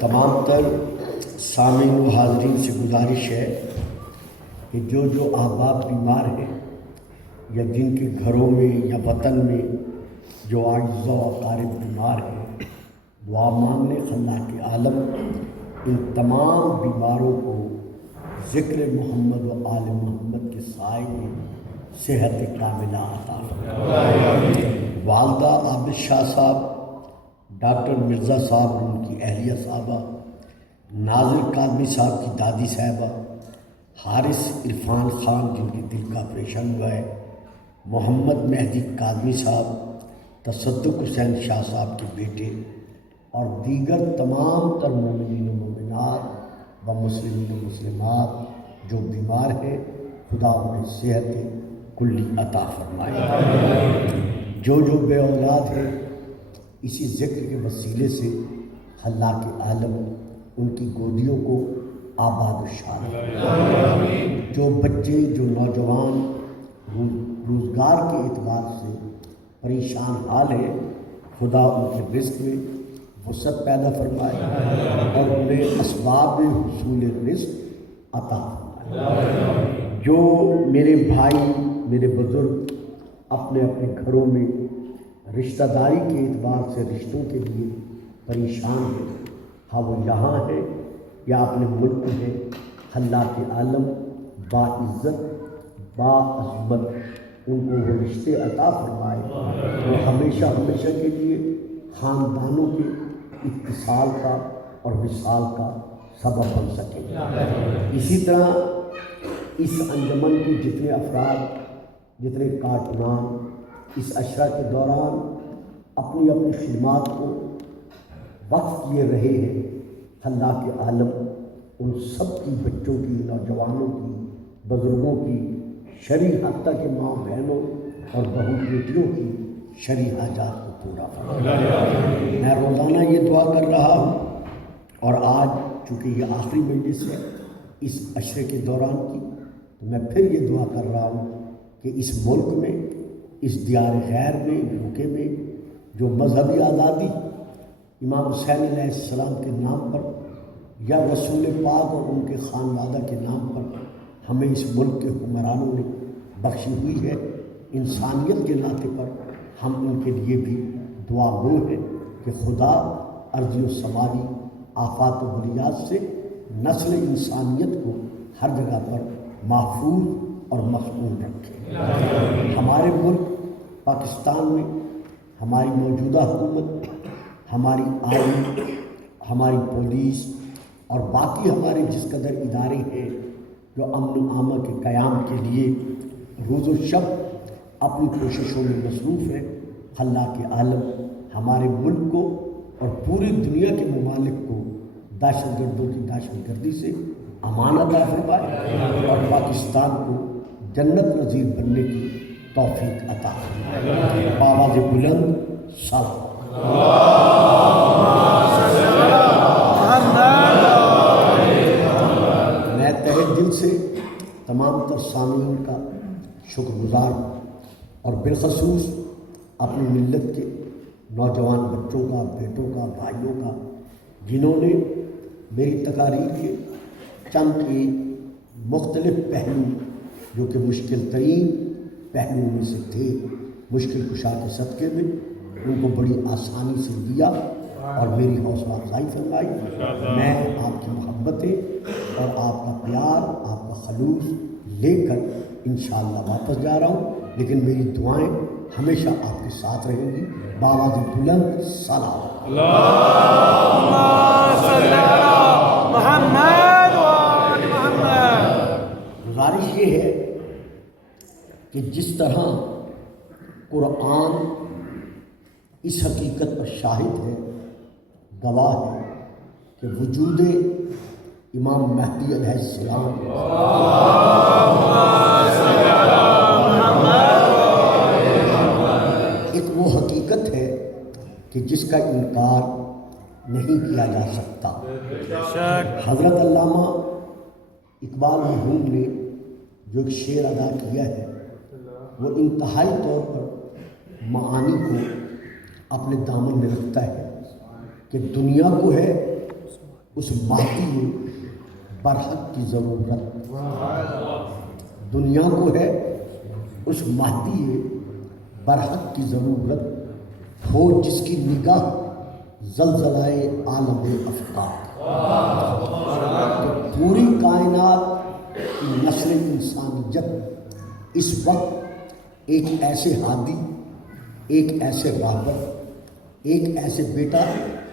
تمام تر سامعین و حاضرین سے گزارش ہے کہ جو احباب بیمار ہیں یا جن کے گھروں میں یا وطن میں جو اعزاء و اقارب بیمار ہیں، دعا مانگنے اللہ کے عالم ان تمام بیماروں کو ذکر محمد و آل محمد کے سائے میں صحت کاملہ عطا فرمائے۔ والدہ عابد شاہ صاحب، ڈاکٹر مرزا صاحب ان کی اہلیہ صاحبہ، ناظر کاظمی صاحب کی دادی صاحبہ، حارث عرفان خان جن کے دل کا آپریشن ہوا ہے، محمد مہدی کاظمی صاحب، تصدق حسین شاہ صاحب کے بیٹے اور دیگر تمام تر مومنین و مومنات و مسلمین و مسلمات جو بیمار ہیں، خدا انہیں صحت کلی عطا فرمائے۔ جو بے اولاد ہیں، اسی ذکر کے وسیلے سے اللہ کے عالم ان کی گودیوں کو آباد و شاد فرمائے۔ جو بچے، جو نوجوان روزگار کے اعتبار سے پریشان حال ہیں، خدا ان کے رزق میں وسعت پیدا فرمائے اور انہیں اسباب حصول رزق عطا فرمائے۔ جو میرے بھائی، میرے بزرگ اپنے اپنے گھروں میں رشتہ داری کے اعتبار سے رشتوں کے لیے پریشان ہیں، ہاں وہ یہاں ہے یا اپنے ملک میں، اللہ کے عالم باعزت باعظمت ان کو وہ رشتے عطا فرمائے وہ ہمیشہ ہمیشہ کے لیے خاندانوں کے اتصال کا اور وصال کا سبب بن سکے۔ اسی طرح اس انجمن کے جتنے افراد، جتنے کارکنان اس عشرہ کے دوران اپنی اپنی خدمات کو وقف کیے رہے ہیں، اللہ کے عالم ان سب کی، بچوں کی، نوجوانوں کی، بزرگوں کی، شرعی حتیٰ کہ ماں بہنوں اور بہو بیٹیوں کی شرعی حاجات کو پورا فرمائے۔ میں روزانہ یہ دعا کر رہا ہوں اور آج چونکہ یہ آخری مجلس ہے اس عشرے کے دوران کی، تو میں پھر یہ دعا کر رہا ہوں کہ اس ملک میں، اس دیار غیر میں، یوکے میں جو مذہبی آزادی امام حسین علیہ السلام کے نام پر یا رسول پاک اور ان کے خانوادہ کے نام پر ہمیں اس ملک کے حکمرانوں نے بخشی ہوئی ہے، انسانیت کے ناطے پر ہم ان کے لیے بھی دعا گو ہیں کہ خدا ارضی و سماوی آفات و بلیات سے نسل انسانیت کو ہر جگہ پر محفوظ اور مصون رکھے۔ ہمارے ملک پاکستان میں ہماری موجودہ حکومت، ہماری آرمی، ہماری پولیس اور باقی ہمارے جس قدر ادارے ہیں جو امن و امن کے قیام کے لیے روز و شب اپنی کوششوں میں مصروف ہیں، اللہ کے عالم ہمارے ملک کو اور پوری دنیا کے ممالک کو دہشت گردوں کی دہشت گردی سے امان عطا فرمائے اور پاکستان کو جنت نظیر بننے کی توفیق عطا فرمائے۔ بآواز بلند صلوات۔ میں تہہ دل سے تمام تر سامعین کا شکر گزار ہوں اور بالخصوص اپنی ملت کے نوجوان بچوں کا، بیٹوں کا، بھائیوں کا، جنہوں نے میری تقاریر کے چند ایک مختلف پہلو جو کہ مشکل ترین پہلوؤں میں سے تھے، مشکل کشا کے صدقے میں ان کو بڑی آسانی سے لیا اور میری حوصلہ افزائی فرمائی۔ میں آپ کی محبتیں اور آپ کا پیار، آپ کا خلوص لے کر انشاءاللہ واپس جا رہا ہوں، لیکن میری دعائیں ہمیشہ آپ کے ساتھ رہیں گی۔ بآواز بلند صلوات۔ اللہم صلی علی محمد و آل محمد۔ گزارش یہ ہے کہ جس طرح قرآن اس حقیقت پر شاہد ہے، گواہ ہے کہ وجود امام مہدی علیہ السلام ایک وہ حقیقت ہے کہ جس کا انکار نہیں کیا جا سکتا۔ حضرت علامہ اقبال مرحوم نے جو ایک شعر ادا کیا ہے، وہ انتہائی طور پر معانی کو اپنے دامن میں رکھتا ہے کہ دنیا کو ہے اس مہدی برحق کی ضرورت، دنیا کو ہے اس مہدی برحق کی ضرورت، ہو جس کی نگاہ زلزلہ عالم افکار۔ تو پوری کائنات کی نسل انسانیت اس وقت ایک ایسے ہادی، ایک ایسے راہبر، ایک ایسے بیٹا،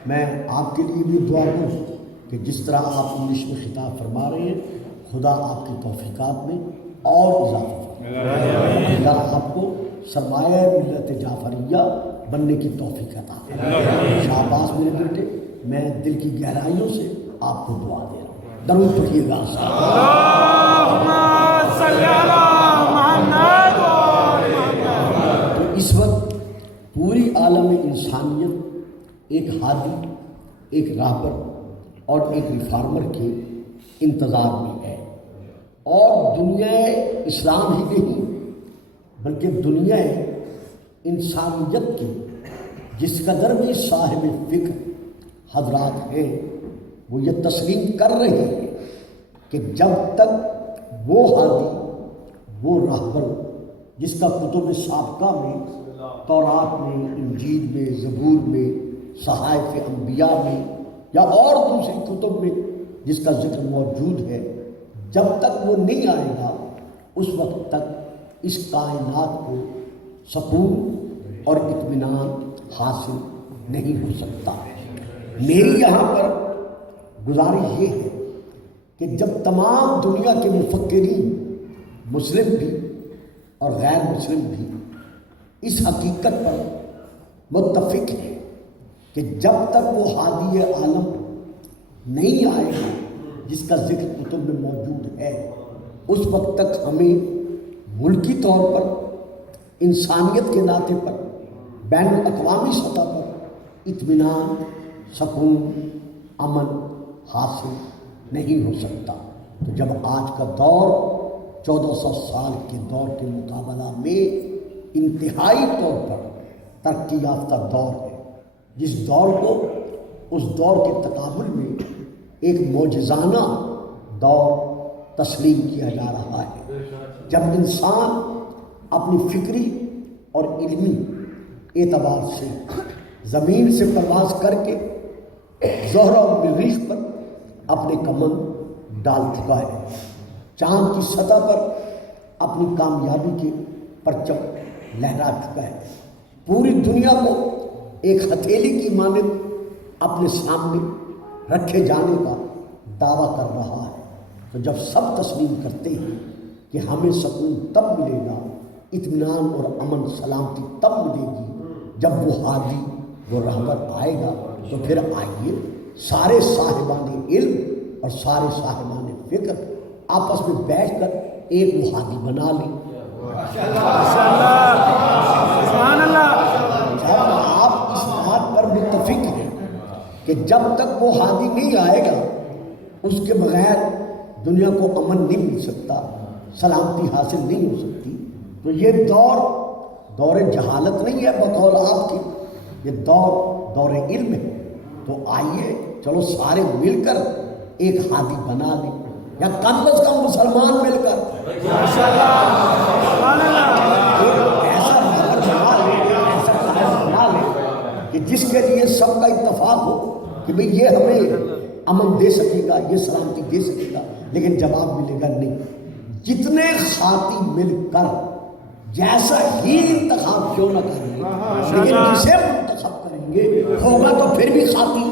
میں آپ کے لیے بھی دعا کروں کہ جس طرح آپ انگلش میں خطاب فرما رہے ہیں، خدا آپ کی توفیقات میں اور اضافہ فرمائے، خدا آپ کو سرمایہ ملت جعفریہ بننے کی توفیق عطا فرمائے۔ شاباش میرے بیٹے، میں دل کی گہرائیوں سے آپ کو دعا دے رہا ہوں، درود پڑھیے گا۔ اللہم صلی علی محمد و آل محمد۔ تو اس وقت پوری عالم انسانیت ایک ہادی، ایک راہبر اور ایک ریفارمر کے انتظار میں ہے، اور دنیا اسلام ہی نہیں بلکہ دنیا انسانیت کی جس قدر بھی صاحب فکر حضرات ہیں وہ یہ تسلیم کر رہے ہیں کہ جب تک وہ ہادی، وہ راہبر جس کا کتب سابقہ میں، تورات میں، انجیل میں، زبور میں، صحائف انبیاء میں یا اور دوسری کتب میں جس کا ذکر موجود ہے، جب تک وہ نہیں آئے گا اس وقت تک اس کائنات کو سکون اور اطمینان حاصل نہیں ہو سکتا۔ میری یہاں پر گزارش یہ ہے کہ جب تمام دنیا کے مفکرین، مسلم بھی اور غیر مسلم بھی، اس حقیقت پر متفق ہیں کہ جب تک وہ ہادی عالم نہیں آئے گا جس کا ذکر کتب میں موجود ہے، اس وقت تک ہمیں ملکی طور پر، انسانیت کے ناطے پر، بین الاقوامی سطح پر اطمینان، سکون، امن حاصل نہیں ہو سکتا۔ تو جب آج کا دور 1400 سال کے دور کے مقابلہ میں انتہائی طور پر ترقی یافتہ دور ہے، جس دور کو اس دور کے تقابل میں ایک معجزانہ دور تسلیم کیا جا رہا ہے، جب انسان اپنی فکری اور علمی اعتبار سے زمین سے پرواز کر کے زہرہ و مریخ پر اپنے کمن ڈال چکا ہے، چاند کی سطح پر اپنی کامیابی کے پرچم لہرا چکا ہے، پوری دنیا کو ایک ہتھیلی کی مانند اپنے سامنے رکھے جانے کا دعویٰ کر رہا ہے۔ تو جب سب تسلیم کرتے ہیں کہ ہمیں سکون تب ملے گا، اطمینان اور امن سلامتی تب ملے گی جب وہ ہادی، وہ رہبر آئے گا، تو پھر آئیے سارے صاحبان علم اور سارے صاحبان فکر آپس میں بیٹھ کر ایک وہ ہادی بنا لیں۔ سبحان اللہ۔ جب آپ اس بات پر متفق ہیں کہ جب تک وہ ہادی نہیں آئے گا اس کے بغیر دنیا کو امن نہیں مل سکتا، سلامتی حاصل نہیں ہو سکتی، تو یہ دور جہالت نہیں ہے بقول آپ کی، یہ دور علم ہے۔ تو آئیے چلو سارے مل کر ایک ہادی بنا لیں، یا کم از کم مسلمان مل کر ایک ایسا رہبر بنا لیں، ایسا قائد بنا لیں کہ جس کے لیے سب کا اتفاق ہو کہ بھئی یہ ہمیں امن دے سکے گا، یہ سلامتی دے سکے گا، لیکن جواب ملے گا نہیں۔ جتنے خاطی مل کر جیسا ہی انتخاب کیوں نہ کریں، لیکن جسے منتخب کریں گے ہوگا تو پھر بھی خاطی،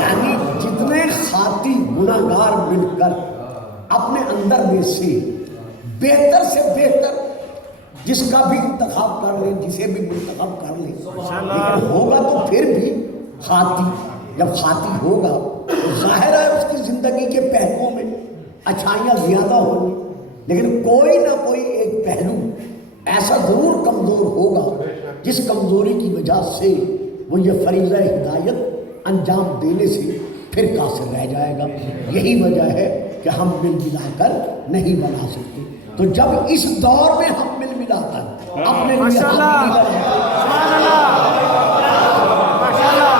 یعنی جتنے خاطی گناہگار مل کر اپنے اندر میں سے بہتر جس کا بھی انتخاب کر لیں، جسے بھی منتخب کر لیں، لیکن ہوگا تو پھر بھی خاطی۔ جب خاطی ہوگا تو ظاہر ہے اس کی زندگی کے پہلوؤں میں اچھائیاں زیادہ ہوں گی، لیکن کوئی نہ کوئی ایک پہلو ایسا ضرور کمزور ہوگا جس کمزوری کی وجہ سے وہ یہ فریضہ ہدایت انجام دینے سے پھر قاصر رہ جائے گا۔ یہی وجہ ہے کہ ہم مل ملا کر نہیں بنا سکتے۔ تو جب اس دور میں ہم مل ملا کر اپنے لیے ماشاءاللہ حق دیگر ہے۔ سبحان اللہ ماشاءاللہ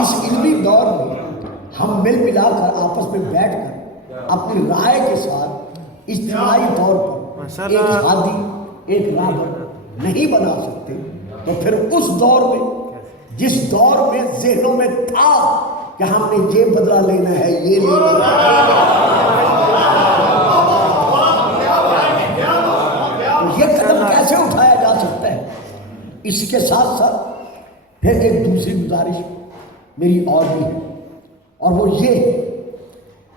اس علمی دور میں ہم مل ملا کر آپس میں بیٹھ کر اپنی رائے کے ساتھ اجتماعی طور پر ایک ہادی ایک راہبر نہیں بنا سکتے، تو پھر اس دور میں جس دور میں ذہنوں میں تھا کہ ہم نے یہ بدلہ لینا ہے یہ لینا ہے، تو یہ قدم کیسے اٹھایا جا سکتا ہے؟ اس کے ساتھ ساتھ پھر ایک دوسری گزارش میری اور بھی ہے، اور وہ یہ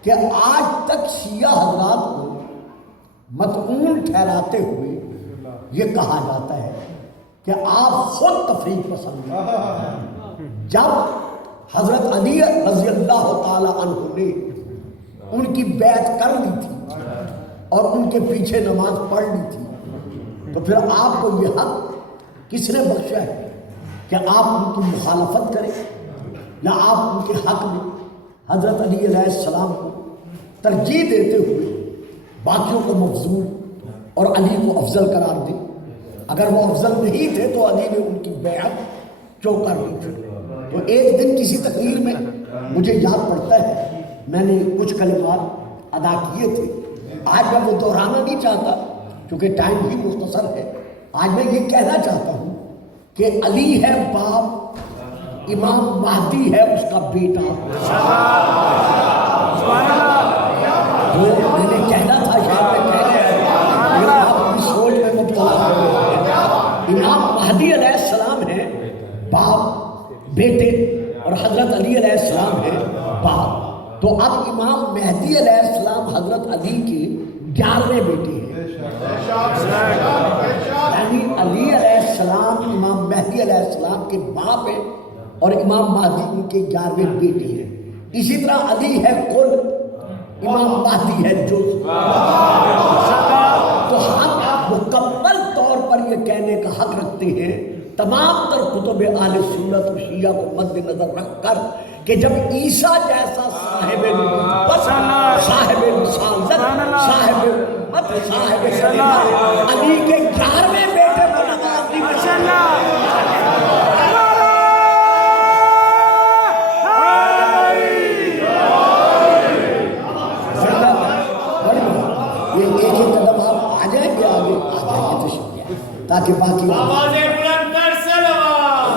کہ آج تک شیعہ حضرات کو مطعون ٹھہراتے ہوئے یہ کہا جاتا ہے کہ آپ خود تفریق پسند ہیں۔ جب حضرت علی رضی اللہ تعالی عنہ نے ان کی بیعت کر لی تھی اور ان کے پیچھے نماز پڑھ لی تھی، تو پھر آپ کو یہ حق کس نے بخشا ہے کہ آپ ان کی مخالفت کریں یا آپ ان کے حق میں حضرت علی علیہ السلام کو ترجیح دیتے ہوئے باقیوں کو مفضول اور علی کو افضل قرار دیں؟ اگر وہ افضل نہیں تھے تو علی نے ان کی بیعت کیوں کر لی تھی؟ تو ایک دن کسی تقریر میں مجھے یاد پڑتا ہے میں نے کچھ کلمات ادا کیے تھے، آج میں وہ دہرانا نہیں چاہتا کیونکہ ٹائم بھی مختصر ہے۔ آج میں یہ کہنا چاہتا ہوں کہ علی ہے باپ، امام مہدی ہے اس کا بیٹا۔ وہ میں نے کہنا تھا شاید میں کہہ رہا ہوں، لیکن آپ اپنی سوچ میں مبتلا ہو گئے۔ امام مہدی علیہ السلام ہے باپ بیٹے اور حضرت علی علیہ السلام ہے باپ، تو اب امام مہدی علیہ السلام حضرت علی کے 11ویں بیٹے ہیں، یعنی علی علیہ السلام امام مہدی علیہ السلام کے باپ ہیں اور امام مہدی ان کے 11ویں بیٹے ہیں۔ اسی طرح علی ہے کل، امام مہدی ہے جز۔ تو ہم مکمل طور پر یہ کہنے کا حق رکھتے ہیں تمام تر کتب اہل سنت و شیعہ کو مد نظر رکھ کر کہ جب عیسیٰ جیسا صاحب نبوت، صاحب رسالت، صاحب امت، صاحب شریعت علی کے 11ویں بیٹے کو نماز نہیں پڑھا، یہ ایک ایک قدم آپ آ جائیں گے، آگے آ جائیں گے تشریف، تاکہ باقی آوازیں بلند کر صلوات۔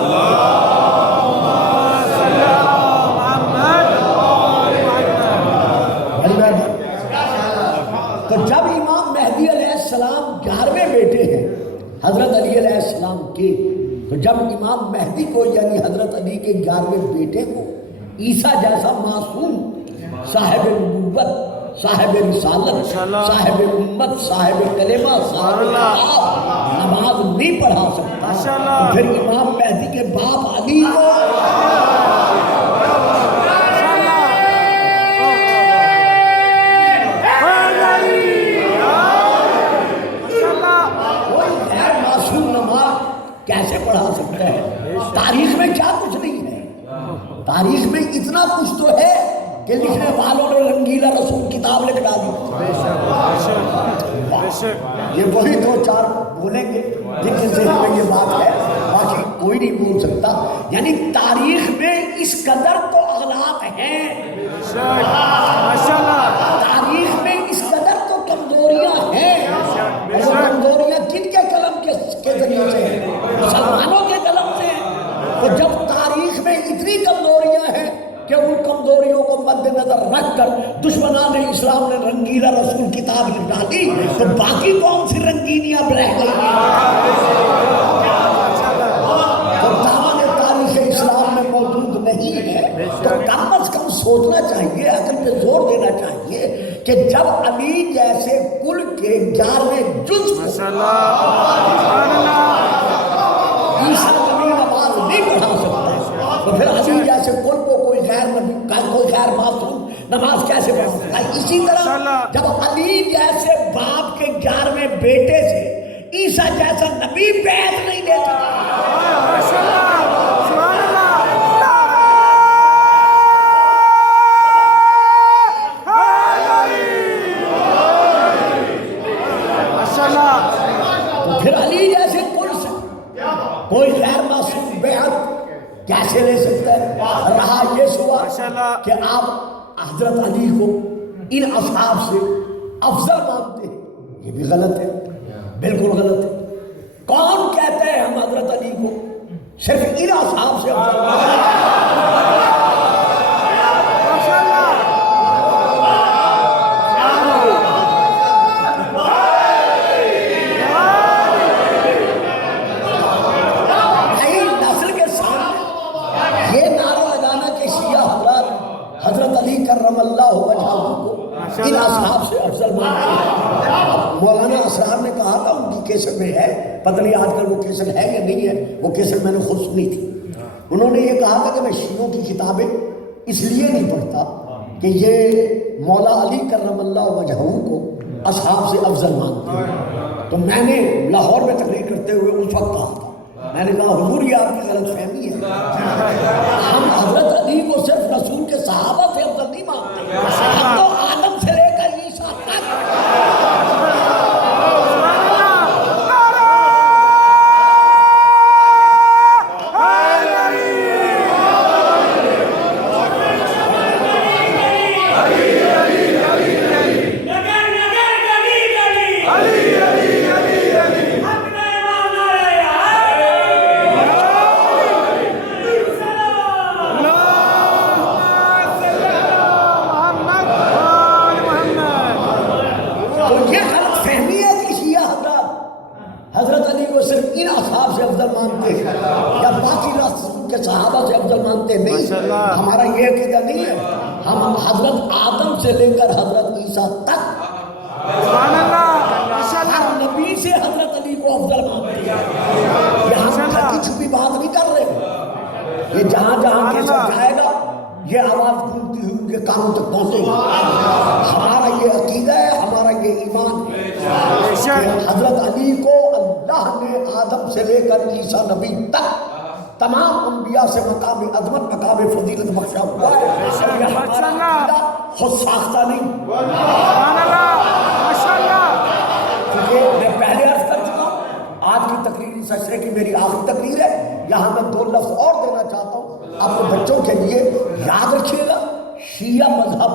تو جب امام مہدی علیہ السلام 11ویں بیٹے ہیں حضرت علی علیہ السلام کے، تو جب امام مہدی کو یعنی حضرت علی کے 11ویں بیٹے کو عیسیٰ جیسا معصوم صاحب نبوت، صاحب رسالت، صاحب امت، صاحب کلمہ، صاحب کتاب نماز نہیں پڑھا سکتا، تو پھر امام مہدی کے باپ علی کو کوئی غیر معصوم نماز کیسے پڑھا سکتا ہے؟ تاریخ میں کیا کچھ نہیں ہے، تاریخ میں اتنا کچھ تو ہے کہ لکھنے والوں نے رنگیلا رسول کتاب لکھ ڈالی۔ یہ وہی دو چار بولیں گے جن کے ذہن میں یہ بات ہے، باقی کوئی نہیں بول سکتا۔ یعنی تاریخ میں اس قدر تو اغلاط ہیں، تاریخ میں اس قدر تو کمزوریاں ہیں، اور وہ کمزوریاں کن کے قلم کے ذریعے سے ہیں؟ مسلمانوں کے قلم سے ہیں۔ تو جب تاریخ میں اتنی کمزوریاں ہیں کہ ان کمزوریوں کو مد نظر رکھ کر دشمنان اسلام نے رنگیلا رسول کتاب لکھ ڈالی، تو باقی کون سی رنگینیاں رہ گئی ہیں؟ تو دامن تاریخ اسلام میں موجود نہیں ہے، تو کم از کم سوچنا چاہیے، عقل پہ زور دینا چاہیے کہ جب علی جیسے کل کے 11ویں جز کو عیسیٰ نبی نماز نہیں پڑھا سکتا، تو پھر علی جیسے کل کو کوئی غیر نبی کوئی غیر معصوم نماز کیسے پڑھ سکتا ہے؟ اسی طرح جب علی جیسے باپ کے 11ویں بیٹے سے عیسیٰ جیسا نبی بیعت نہیں دے سکتا، کیسے لے سکتا ہے؟ رہا یہ سوال ماشاءاللہ۔ کہ آپ حضرت علی کو ان اصحاب سے افضل مانتے ہیں، یہ بھی غلط ہے، بالکل غلط ہے۔ کون کہتے ہیں ہم حضرت علی کو صرف ان اصحاب سے افضل مانتے ہیں؟ نئی نسل کے سامنے یہ نعرہ لگانا کہ شیعہ حضرات حضرت علی کرم اللہ وجہہ کو ان اصحاب سے افضل مانتے ہیں۔ اب مولانا اسرار نے کہا تھا ان کی کیسٹ میں ہے، پتہ نہیں آج کل وہ کیسٹ ہے یا نہیں ہے، وہ کیسٹ میں نے خود سنی تھی۔ انہوں نے یہ کہا تھا کہ میں شیعوں کی کتابیں اس لیے نہیں پڑھتا کہ یہ مولا علی کرم اللہ وجہہ کو اصحاب سے افضل مانتے ہیں۔ تو میں نے لاہور میں تقریر کرتے ہوئے اس وقت کہا تھا، میں نے کہا حضور یہ آپ کی غلط فہمی ہے، ہم حضرت علی کو صرف رسول کے صحابہ سے افضل نہیں مانتے، ہم تو آدم سے لے کر عیسیٰ تک حضرت علی کو صرف ان اصحاب سے افضل مانتے ہیں یا باقی رسول کے صحابہ سے افضل مانتے ہیں؟ نہیں، ہمارا یہ عقیدہ نہیں ہے۔ ہم حضرت آدم سے لے کر حضرت عیسیٰ تک ہر نبی سے حضرت علی کو افضل مانتے ہیں۔ یہاں ہم چھپی چھپی بات نہیں کر رہے، یہ جہاں جہاں کے سب جائے گا یہ آواز گونجتی ہوئی ان کے کانوں تک پہنچے گی۔ ہمارا یہ عقیدہ ہے، ہمارا یہ ایمان ہے کہ حضرت علی کو اللہ نے آدم سے لے کر عیسیٰ نبی تک تمام انبیاء سے مقام عظمت، مقام فضیلت بخشا ہوا ہے۔ اور یہ ہمارا عقیدہ خود ساختہ نہیں، کیونکہ میں پہلے عرض کر چکا ہوں، آج کی تقریر اس عشرے کی میری آخری تقریر ہے۔ یہاں میں 2 لفظ اور دینا چاہتا ہوں اپنے بچوں کے لیے، یاد رکھیے گا، شیعہ مذہب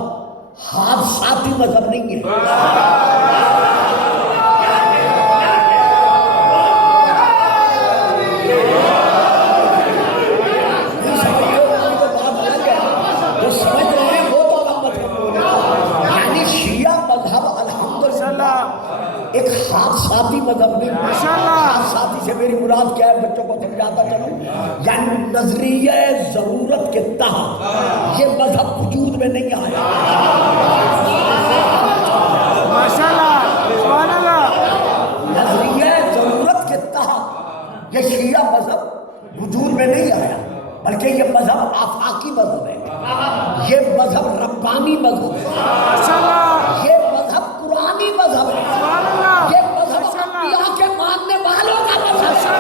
حادثاتی مذہب نہیں ہے۔ ایک حادثاتی مذہب نہیں، حادثاتی سے میری مراد کیا ہے بچوں کو سمجھاتا چلوں، یعنی نظریہ ضرورت کے تحت یہ مذہب وجود میں نہیں آیا۔ نظریہ ضرورت کے تحت یہ شیعہ مذہب وجود میں نہیں آیا، بلکہ یہ مذہب آفاقی مذہب ہے، یہ مذہب ربانی مذہب ہے، یہ مذہب قرآنی مذہب ہے، یہ مذہب انبیاء کے ماننے والوں کا مذہب ہے۔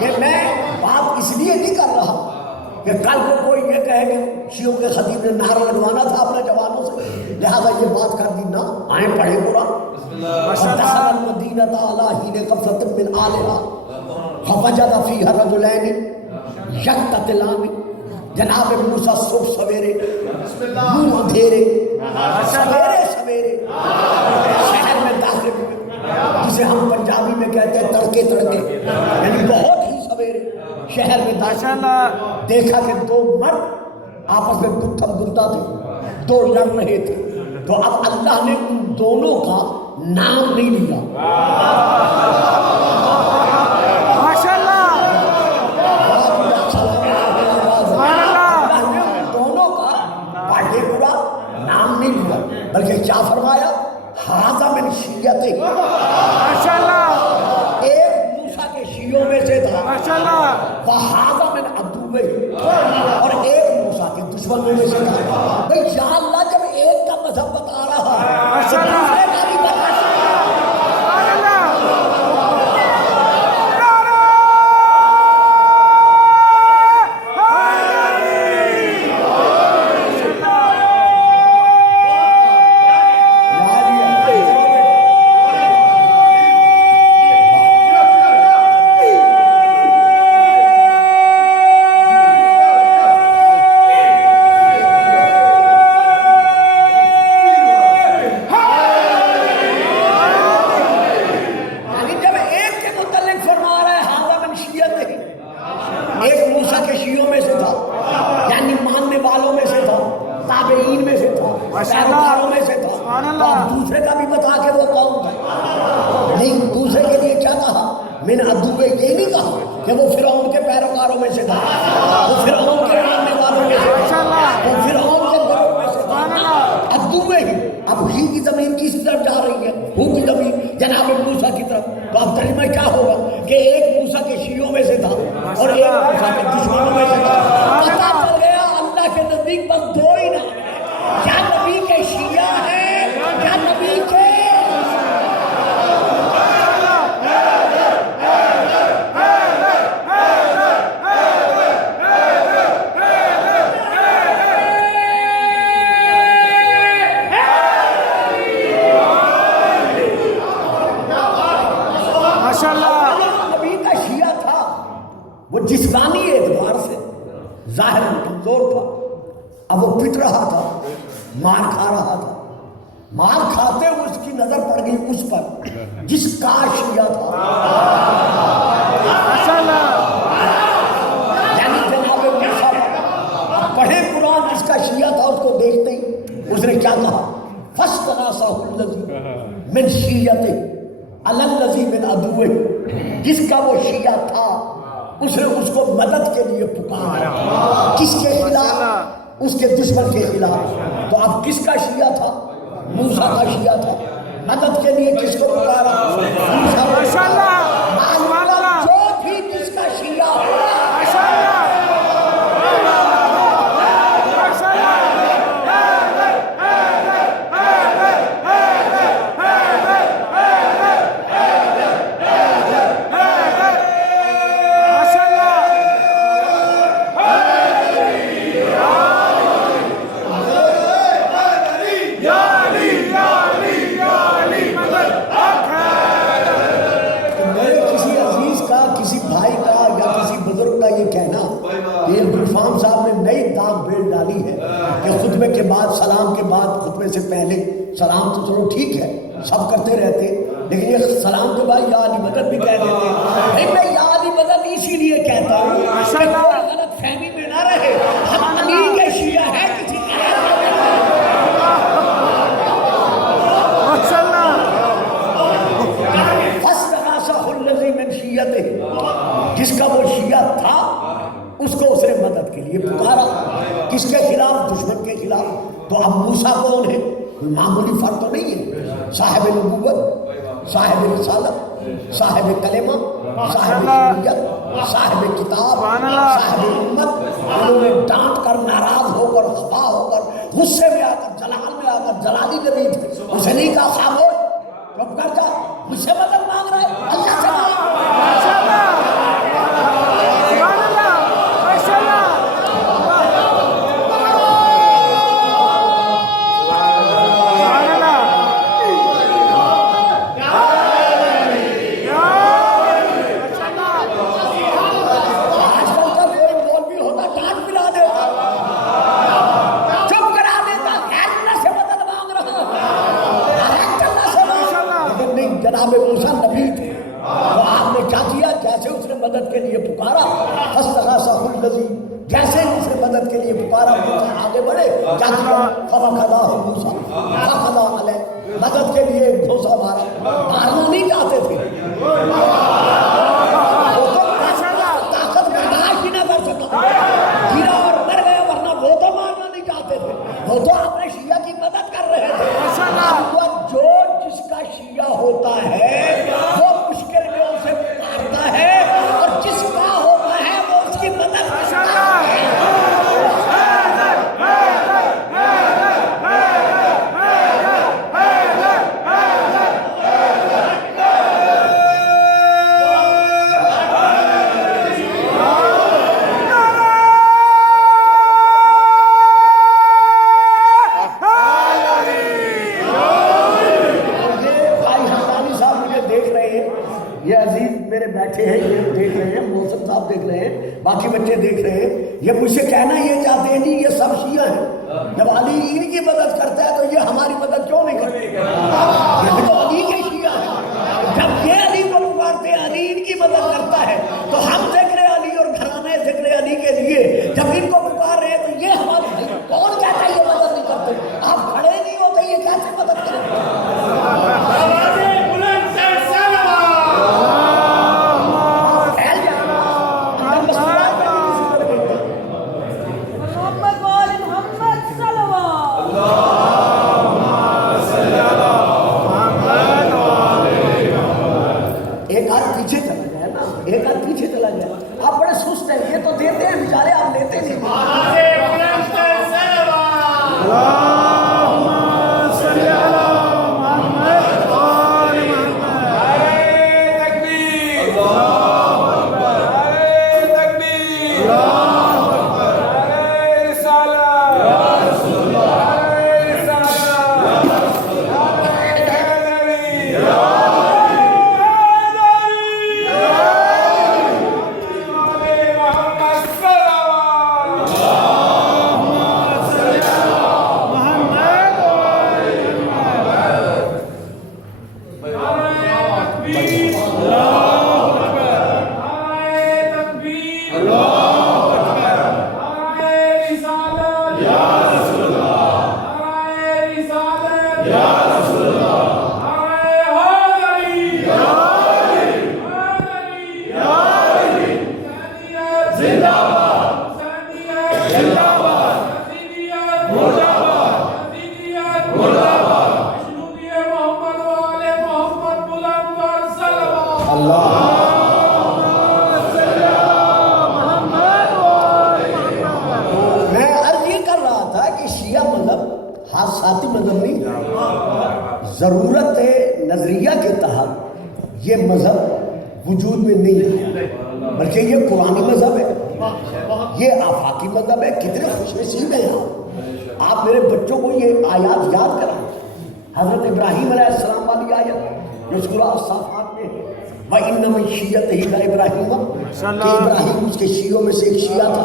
یہ میں بات اس لیے نہیں کر رہا کہ کل کو کوئی یہ کہے کہ شیعوں کے خطیب نے نعرہ لگوانا تھا اپنے جوانوں سے، لہذا یہ بات کر دی، نہ آئیں پڑھیں قرآن۔ دخل المدینۃ علی حین غفلۃ من اہلہا فوجد فیہا رجلین یقتتلان۔ جناب موسیٰ صبح سویرے نور اندھیرے سویرے سویرے شہر میں داخل ہوئے، جسے ہم پنجابی میں کہتے ہیں تڑکے تڑکے، یعنی بہت ہی سویرے شہر میں داخل، دیکھا کہ 2 مرد آپس میں گتھم گتا تھے، 2 لڑ رہے تھے، تو اب اللہ نے ان دونوں کا نام نہیں لیا۔ بلکہ کیا فرمایا؟ ھذا من شیعتہ، ایک موسیٰ کے شیعوں میں سے تھا، وَھذا من عدوہ، اور ایک موسیٰ کے دشمنوں میں سے تھا۔ بھئی یا اللہ، جب ایک کا مذہب بتا رہا ہے تو دوسرے کا بھی بتا رہا ہے۔ من عدوے یہ نہیں کہا کہ وہ فرعون کے پیروکاروں میں سے تھا، وہ فرعون کے ماننے والوں میں سے تھا، وہ فرعون کے گروہ میں سے تھا، عدوے ہی۔ اب ہی کی زمین کس طرف جا رہی ہے؟ ہو کی زمین جناب موسیٰ کی طرف۔ تو اب ترجمہ کیا ہوگا کہ ایک موسیٰ کے شیعوں میں سے تھا اور ایک موسیٰ کے دشمنوں میں سے تھا۔ پتہ چل گیا اللہ کے نزدیک بس دو ہی نام ہیں، یا نبی کے شیعہ ہیں یا نبی کے نبی کا شیعہ تھا، وہ جسمانی اعتبار سے ظاہر کمزور تھا، اب وہ پٹ رہا تھا، مار کھا رہا تھا، مار کھاتے ہوئے اس کی نظر پڑ گئی اس پر جس کا شیعہ تھا، یعنی جناب موسیٰ پڑھے قرآن جس کا شیعہ تھا اس کو دیکھتے ہی اس نے کیا کہا؟ فَاسْتَغَاثَهُ الَّذِي مِنْ شِيَّتِهِ عَلَى الَّذِي مِنْ عَدُوِّهِ، جس کا وہ شیعہ تھا اس نے اس کو مدد کے لیے پکارا، کس کے خلاف؟ اس کے دشمن کے خلاف۔ تو اب کس کا شیعہ تھا؟ موسیٰ کا شیعہ تھا، مدد کے لیے کس کو پکارا؟ موسیٰ۔ جو بھی جس کا شیعہ ہوگا کے بعد سلام کے بعد خطبے سے پہلے سلام تو چلو ٹھیک ہے سب کرتے رہتے، لیکن یہ سلام کے بعد یا علی مدد بھی کہہ دیتے ہیں۔ میں یا علی مدد اسی لیے کہتا ہوں کہ کوئی غلط فہمی میں نہ رہے، ہم علی کے شیعہ ہیں کسی فَاسْتَغَاثَهُ الَّذِي مِنْ شِيَّتِهِ، جس کا وہ شیعہ تھا اس کو اس نے مدد کے لیے پکارا، کس کے خلاف؟ دشمن کے خلاف۔ تو اب موسیٰ کون ہے؟ معمولی فرق تو نہیں ہے، صاحب نبوت، صاحب رسالت، صاحب کلمہ، صاحب شریعت، صاحب کتاب، صاحب امت۔ انہوں نے ڈانٹ کر، ناراض ہو کر، خفا ہو کر، غصے میں آ کر، جلال میں آ کر، جلالی نبی تھے، اسے نہیں کہا خاموش چپ کر جا، مجھ سے مدد مانگ رہے اللہ سے مانگ۔ جناب موسیٰ نبی تھے تو آپ نے کیا کیا؟ جیسے اس نے مدد کے لیے پکارا، فَاسْتَغَاثَهُ الَّذِي، جیسے اس نے مدد کے لیے پکارا موسیٰ آگے بڑھے، کیا کیا؟ فَوَقَدَاهُ موسیٰ فَقَضَىٰ عَلَيْهِ، مدد کے لیے ایک گھوسا مارا، مارنا نہیں چاہتے تھے، وہ تو طاقت برداشت ہی نہ کر سکا، گرا اور مر گیا، ورنہ وہ تو مارنا نہیں چاہتے تھے، وہ تو اپنے شیعہ کی مدد کر رہے تھے۔ جو جس کا شیعہ ہوتا ہے وہ مشکل میں اسے پکارتا ہے، اور جس کا ہوتا ہے وہ اس کی مدد کرتا ہے۔ یہ عزیز میرے بیٹھے ہیں، یہ دیکھ رہے ہیں، محسن صاحب دیکھ رہے ہیں، باقی بچے دیکھ رہے ہیں، یہ مجھ سے کہنا یہ چاہتے ہیں نہیں یہ سب شیعہ ہیں، جب علی ان کی مدد کرتا ہے تو یہ ہماری مدد کیوں نہیں کرتے؟ یہ بھی تو علی کے شیعہ ہیں، جب یہ علی کو پکارتے ہیں، علی ان کی مدد کرتا ہے، تو ہم ذکر علی اور گھرانے ذکر علی کے لیے جب ان کو پکار رہے ہیں تو یہ ہمارے بھائی کون کہتا ہے یہ مدد نہیں کرتے؟ آپ کھڑے نہیں ہوتے، یہ کیسے مدد کریں؟ ایک آدھ پیچھے چلا جائے نا، ایک آدھ پیچھے چلا جائے. آپ بڑے سست ہیں، یہ تو دیتے ہیں بیچارے، آپ لیتے نہیں. آوازیں بلند کر سلوات. اللهم صل على محمد وآل محمد. تکبیر. اللہ اکبر. تکبیر. اللہ اکبر. رسالت. یا رسول اللہ. رسالت. یا رسول اللہ. یا حادثاتی مذہب نہیں، ضرورت نظریہ کے تحت یہ مذہب وجود میں نہیں ہے، بلکہ یہ قرآنی مذہب ہے، یہ آفاقی مذہب ہے. کتنے خوش نصیب ہیں آپ میرے بچوں کو یہ آیات یاد کرائیں. حضرت ابراہیم علیہ السلام والی آیت جو سورہ الصافات میں ہے، وَإِنَّ مِن شِيَّتِهِ لَإِبْرَاهِيمَ، کہ ابراہیم اس کے شیعوں میں سے ایک شیعہ تھا.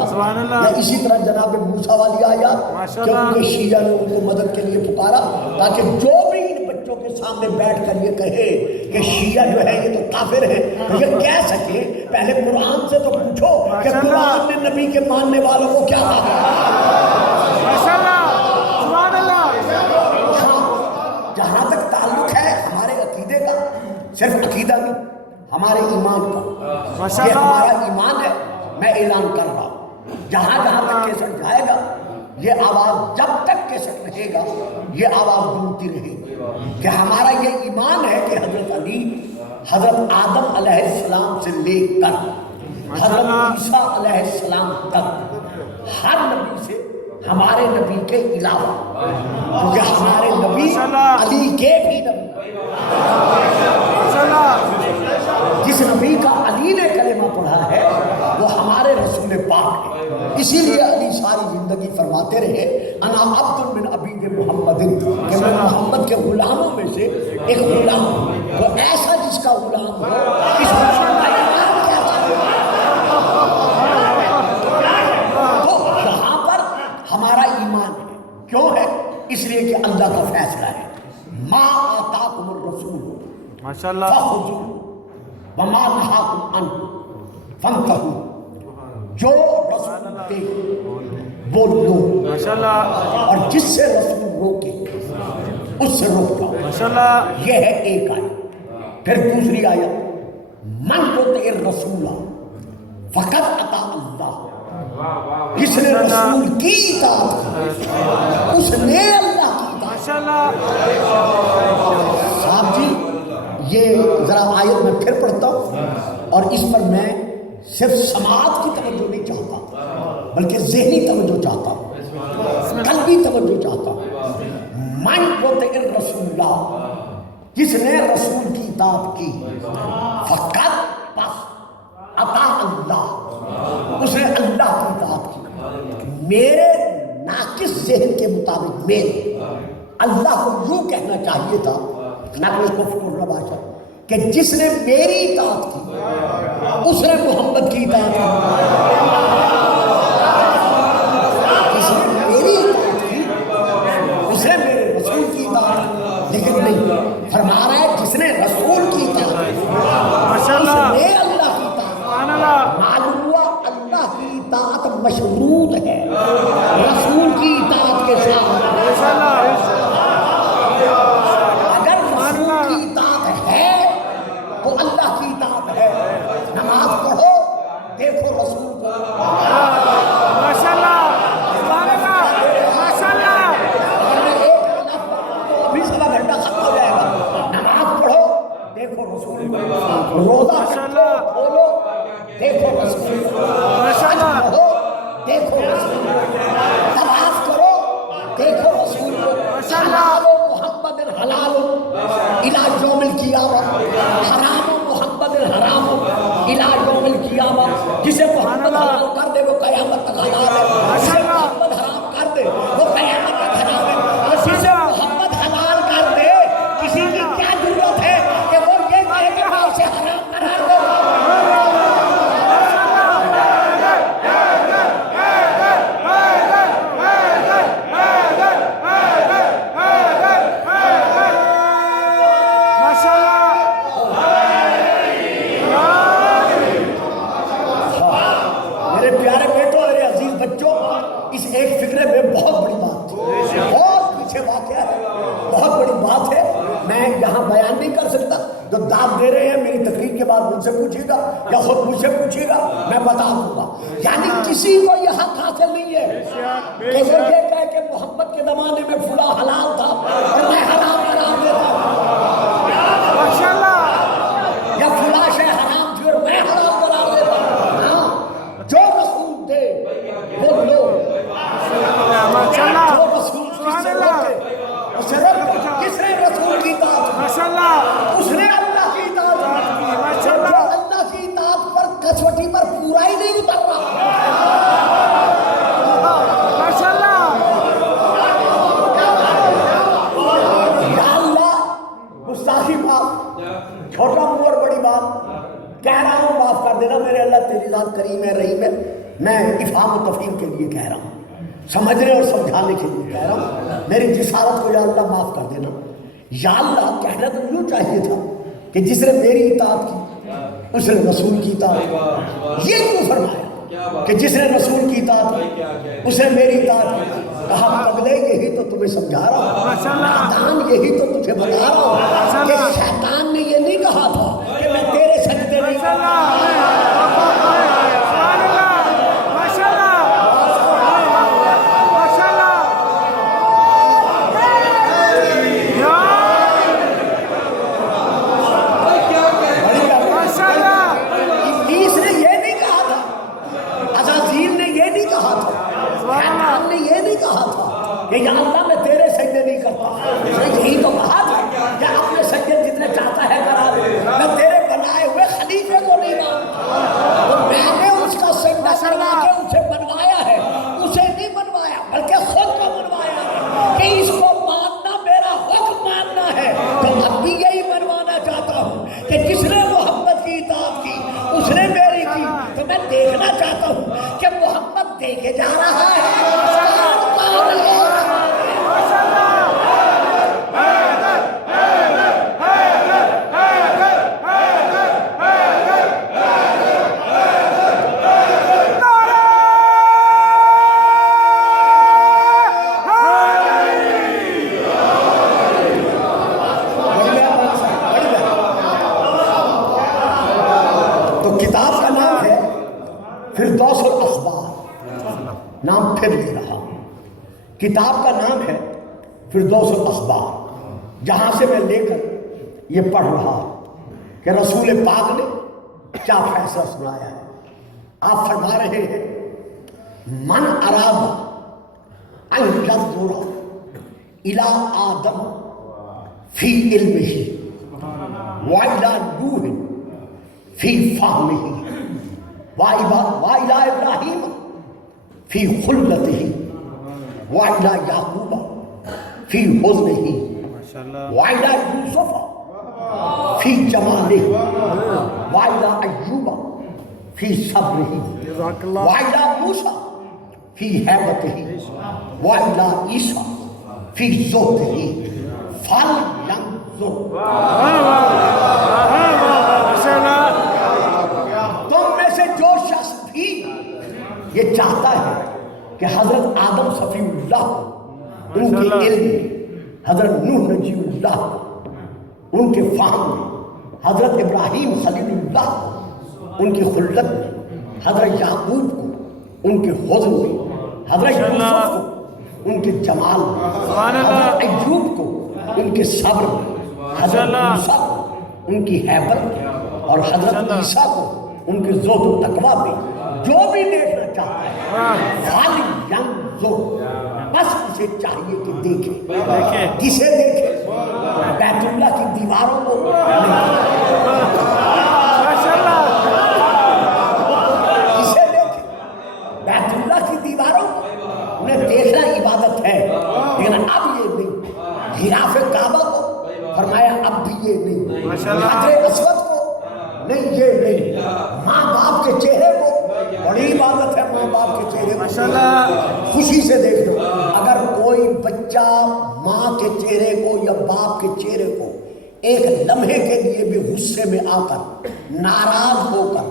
یا اسی طرح جناب موسیٰ والی آیات کہ ان کے شیعہ نے ان کو مدد کے لیے پکارا، تاکہ جو بھی ان بچوں کے سامنے بیٹھ کر یہ کہے کہ شیعہ جو ہے یہ تو کافر ہے، تو یہ کہہ سکے پہلے قرآن سے تو پوچھو کہ قرآن نے نبی کے ماننے والوں کو کیا کہا. جہاں تک تعلق ہے ہمارے عقیدے کا، صرف عقیدہ نہیں، ہمارے ایمان کا، یہ ہمارا ایمان ہے. میں اعلان کر رہا ہوں، جہاں جہاں تک کیسٹ جائے گا یہ آواز، جب تک کیسٹ رہے گا یہ آواز گونجتی رہے گی کہ ہمارا یہ ایمان ہے کہ حضرت علی حضرت آدم علیہ السلام سے لے کر حضرت عیسیٰ علیہ السلام تک ہر نبی سے ہمارے نبی کے علاوہ، کیونکہ ہمارے نبی علی کے بھی نبی، جس نبی کا علی نے کلمہ پڑھا ہے وہ ہمارے رسول پاک ہے. اسی لیے علی ساری زندگی فرماتے رہے انا عبد من عبید محمد، کہ میں محمد کے غلاموں میں سے ایک غلام ہوں. وہ ایسا جس کا غلام ہو، اس غلام کا ایمان کیا چاہیے. تو یہاں پر ہمارا ایمان ہے، کیوں ہے؟ اس لیے کہ اللہ کا فیصلہ ہے. ما آتاکم الرسول فخذوہ وما نہاکم عنہ فانتہوا، جو رسول دے وہ لو، اور جس سے رسول روکے اس سے رک جاؤ. یہ ہے ایک آیت. پھر دوسری آیت، من یطع الرسول فقد اطاع اللہ، جس نے رسول کی اطاعت کی اس نے اللہ کی اطاعت. صاحب جی یہ ذرا آیت میں پھر پڑھتا ہوں، اور اس پر میں صرف سماعت کی توجہ نہیں چاہتا بلکہ ذہنی توجہ چاہتا ہوں، قلبی توجہ چاہتا ہوں. من یطع الرسول، جس نے رسول کی اطاعت کی، فقط بس اطاع اللہ، اس نے اللہ کی اطاعت کی. میرے ناقص ذہن کے مطابق میرے اللہ کو یوں کہنا چاہیے تھا، نقل کفر و رباشہ، کہ جس نے میری اطاعت کی اس نے محمد کی اطاعت کی. جس نے میری اطاعت کی اس نے میرے رسول کی اطاعت کی. لیکن نہیں، فرما رہا ہے جس نے رسول کی اطاعت کی اس نے اللہ کی اطاعت. معلوم ہوا اللہ کی اطاعت مشروط ہے رسول کی اطاعت کے ساتھ. اگر رسول کی اطاعت ہے تو اللہ کی اطاعت ہے. نماز پڑھو، دیکھو رسول کو، رسول روزہ کھولو دیکھو رسول ہو دیکھو رسول طواف کرو دیکھو رسول حلال محمد حلال الى یوم القیامہ حرام محمد حرام الى یوم القیامہ جسے محمد حلال کر دے وہ قیامت تک حلال ہے جسے محمد حرام کر دے وہ قیامت تک حرام ہے اور جسے محمد حلال کر دے کسی کی کیا ضرورت ہے کہ وہ یہ کہے کہ میں اسے حرام قرار دوں جو داد دے رہے ہیں میری تقریر کے بعد مجھ سے پوچھے گا یا خود مجھ سے پوچھے گا میں بتا دوں گا یعنی کسی کو یہ حق حاصل نہیں ہے کہ وہ یہ کہے کہ محمد کے زمانے میں فلاں حلال تھا اور میں حرام قرار دیتا ہوں یا فلاں شے حرام تھی اور میں حرام قرار دیتا ہوں ہاں جو رسول دے وہ لو جو رسول سے روکے اسے روکے کس نے رسول کی اطاعت اس نے اللہ کی اطاعت جو اللہ کی اطاعت پر کسوٹی پر پورا ہی نہیں اتر رہا یا اللہ گستاخی معاف چھوٹا منہ اور بڑی بات کہہ رہا ہوں معاف کر دینا میرے اللہ تیری ذات کریم ہے رحیم ہے میں افہام و تفہیم کے لیے کہہ رہا ہوں سمجھنے اور سمجھانے کے لیے کہہ رہا ہوں میری جسارت کو یا اللہ معاف کر دینا یا اللہ کہنا تو یوں چاہیے تھا کہ جس نے میری اطاعت کی اس نے رسول کی اطاعت کی یہ کیوں فرمایا کہ جس نے رسول کی اطاعت کی اس نے میری اطاعت کی کہا پگلے یہی تو تمہیں سمجھا رہا ہوں شیطان یہی تو تجھے بتا رہا ہوں کہ شیطان نے یہ نہیں کہا تھا کہ میں تیرے سجدے نہیں کرتا کہ یا اللہ میں تیرے سجدے نہیں کرتا یہی تو کہا تھا کہ اپنے سجدے جتنے چاہتا ہے کرا دے میں تیرے بنائے ہوئے خلیفے کو نہیں مانتا تو میں نے اس کا سجدہ کروا کے اسے بنوایا ہے اسے نہیں بنوایا بلکہ خود کو بنوایا ہے کہ اس کو ماننا میرا حکم ماننا ہے تو اب بھی یہی بنوانا چاہتا ہوں کہ جس نے محمد کی اطاعت کی اس نے میری کی تو میں دیکھنا چاہتا ہوں کہ محمد دیکھے جا رہا ہے فردوس الاخبار نام پھر لے رہا ہوں کتاب کا نام ہے فردوس الاخبار جہاں سے میں لے کر یہ پڑھ رہا ہوں کہ رسول پاک نے کیا فیصلہ سنایا ہے آپ فرما رہے ہیں من اراد ان ينظر الى آدم فی علمہ وإلى نوح فی فہمہ وإلى إبراهيم في خلته وإلى يعقوب في حزنه وإلى يوسف في جماله وإلى أيوب في صبره وإلى موسى في هيبته وإلى عيسى في زهده فلينظر یہ چاہتا ہے کہ حضرت آدم صفی اللہ ان کے علم میں حضرت نوح نجی اللہ ان کے فہم میں حضرت ابراہیم خلیل اللہ ان کی خلت میں حضرت یعقوب کو ان کے حزن میں حضرت یوسف کو ان کے جمال میں حضرت ایوب کو ان کے صبر میں حضرت موسیٰ کو ان کی حیبت اور حضرت عیسیٰ کو ان کے زہد و تقویٰ پہ جو بھی دیکھنا چاہتا ہے بس اسے چاہیے کہ دیکھے، کسے دیکھے؟ بیت اللہ کی دیواروں کو کسے دیکھے؟ بیت اللہ کی دیواروں کو انہیں دیکھنا عبادت ہے، لیکن اب یہ نہیں۔ غلاف کعبہ کو فرمایا اب بھی یہ نہیں، حجر اسود کو نہیں، یہ نہیں۔ ماں باپ کے چہرے کو بڑی عبادت ہے، ماں باپ کے چہرے کو خوشی سے دیکھ لو۔ اگر کوئی بچہ ماں کے چہرے کو یا باپ کے چہرے کو ایک لمحے کے لیے بھی غصے میں آ کر ناراض ہو کر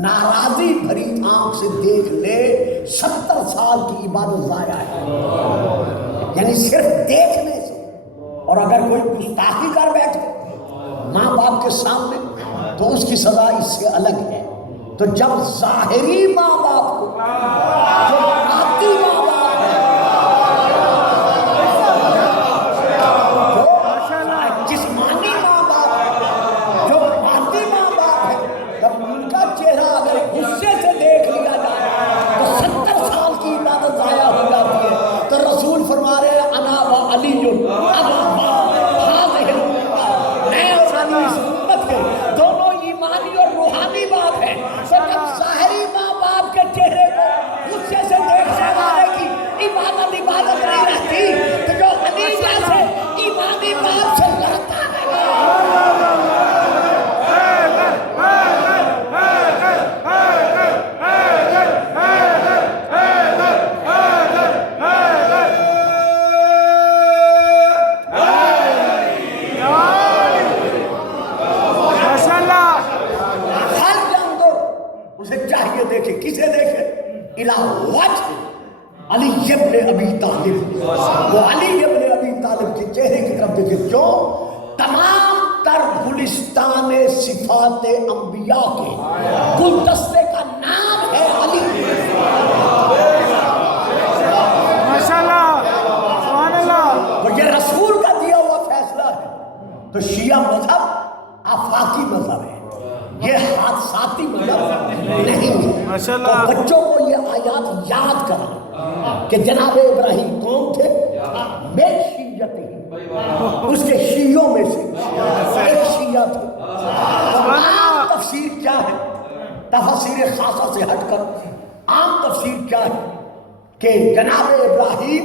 ناراضی بھری آنکھ سے دیکھ لے، 70 سال کی عبادت ضائع ہے، یعنی صرف دیکھنے سے۔ اور اگر کوئی گستاخی کر بیٹھے ماں باپ کے سامنے تو اس کی سزا اس سے الگ ہے۔ تو جب ظاہری ماں باپ کو، جو باطنی ماں باپ ہے، جو جسمانی ماں باپ ہے، جو باطنی ماں باپ ہے، جب ان کا چہرہ اگر غصے سے دیکھ لیا جائے تو 70 سال کی عبادت ضائع ہو جاتی ہے۔ تو رسول فرما رہے ہیں انا و علی میں اور علی اس امت کے دونوں ایمانی اور روحانی باپ ہیں۔ تو جب ظاہری ماں باپ کے چہرے کو غصے سے دیکھنے والے کی عبادت نہیں رہتی، تو جو علی جیسے ایمانی باپ سے لڑتا ہے دیکھے، کسے دیکھے؟ الہ وجہ علی ابن ابی طالب، وہ علی ابن ابی طالب کے چہرے کی طرف دیکھے جو تمام تر گلستان صفات انبیاء کے گلدستے کا نام ہے علی۔ اور یہ رسول کا دیا ہوا فیصلہ ہے۔ تو شیعہ مذہب آفاقی مذہب ہے، یہ حادثاتی مذہب نہیں ہے۔ تو بچوں کو یہ آیات یاد کرنا کہ جناب ابراہیم کون تھے؟ میں شیعت ہی، اس کے شیعوں میں سے ایک شیعہ تھے۔ عام تفسیر کیا ہے؟ تفسیر خاصہ سے ہٹ کر عام تفسیر کیا ہے کہ جناب ابراہیم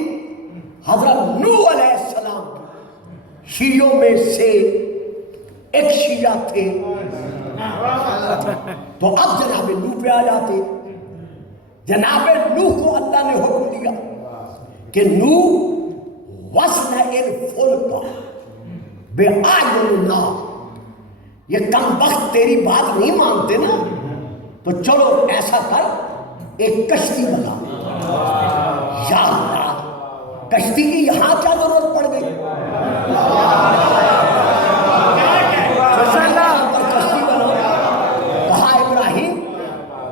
حضرت نوح علیہ السلام کے شیعوں میں سے ایک شیعہ تھے۔ تو اب جناب نوح پہ آ جاتے۔ جناب نوح کو اللہ نے حکم دیا کہ نوح وَاصْنَعِ الْفُلْكَ بِأَعْيُنِ اللَّهِ، یہ کم وقت تیری بات نہیں مانتے نا، تو چلو ایسا کر ایک کشتی بنا۔ یا اللہ، کشتی کی یہاں کیا ضرورت پڑ گئی؟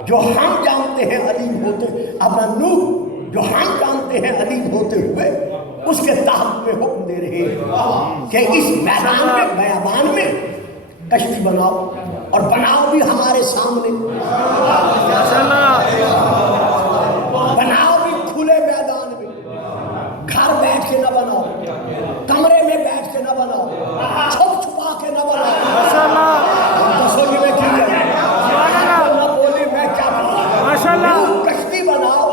جو ہم جانتے ہیں علیم ہوتے، اپنا نوح جو ہم جانتے ہیں علیم ہوتے ہوئے اس کے تحت میں حکم دے رہے ہیں کہ اس میدان میں بیابان میں کشتی بناؤ، اور بناؤ بھی ہمارے سامنے، بناؤ بھی کھلے میدان میں، گھر بیٹھ کے نہ بناؤ، کمرے میں بیٹھ کے نہ بناؤ، چھپ چھپا کے نہ بناؤ۔ کشتی بناؤ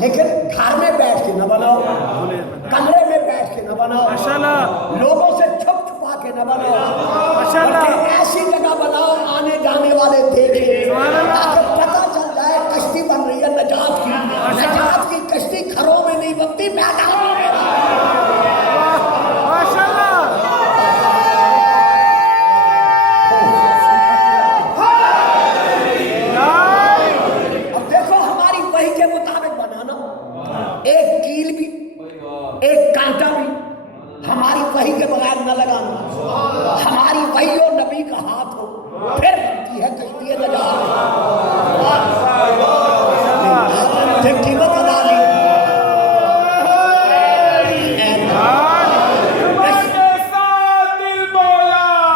لیکن گھر میں بیٹھ کے نہ بناؤ، کمرے میں بیٹھ کے نہ بناؤ، لوگوں سے چھپ چھپا کے نہ بناؤ، بلکہ ایسی جگہ بناؤ آنے جانے والے دیکھیں، تاکہ پتہ چل جائے کشتی بن رہی ہے نجات کی۔ نجات کی کشتی گھروں میں نہیں بنتی، میدانوں میں۔ ایک کیل بھی، ایک کانٹا بھی ہماری وحی کے بغیر نہ لگانا، ہماری وحی اور نبی کا ہاتھ ہو، پھر بنتی ہے کشتی نجات۔ پھر قیمت ادا لی۔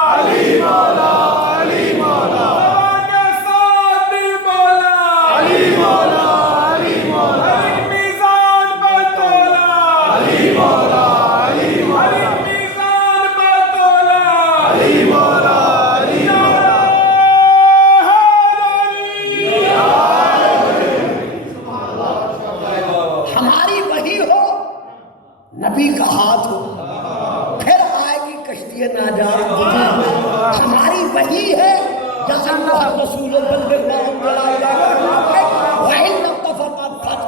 علی مولا دی ہے یا اللہ رسول بلغ ما انزل الیک وَإِن لَّمْ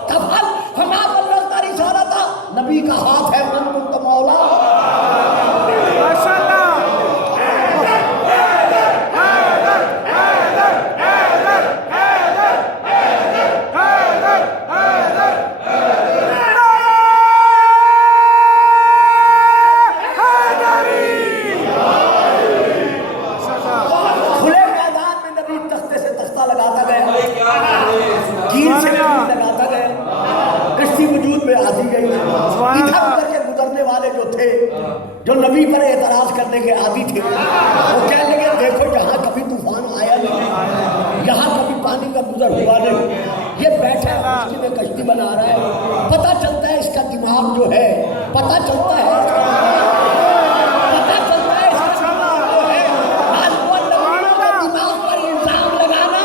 تَفْعَلْ فَمَا بَلَّغْتَ رِسَالَتَهُ. نبی کا ہاتھ ہے من کنت مولا. کھلے میدان میں نبی تختے سے تختہ لگاتا گیا, کیل سے لگاتا گیا, کشتی وجود میں آتی گئی. ادھر ادھر کے گزرنے والے جو تھے, جو نبی پر اعتراض کرنے کے عادی تھے, وہ کہنے لگے دیکھو یہاں کبھی طوفان آیا نہیں, یہاں کبھی پانی کا گزر ہوا نہیں, یہ بیٹھا ہے کشتی میں کشتی بنا رہا ہے. پتہ چلتا ہے اس کا دماغ جو ہے, پتہ چلتا ہے اس کا دماغ جو ہے. آج وہ نبیوں کے دماغ پر الزام لگانا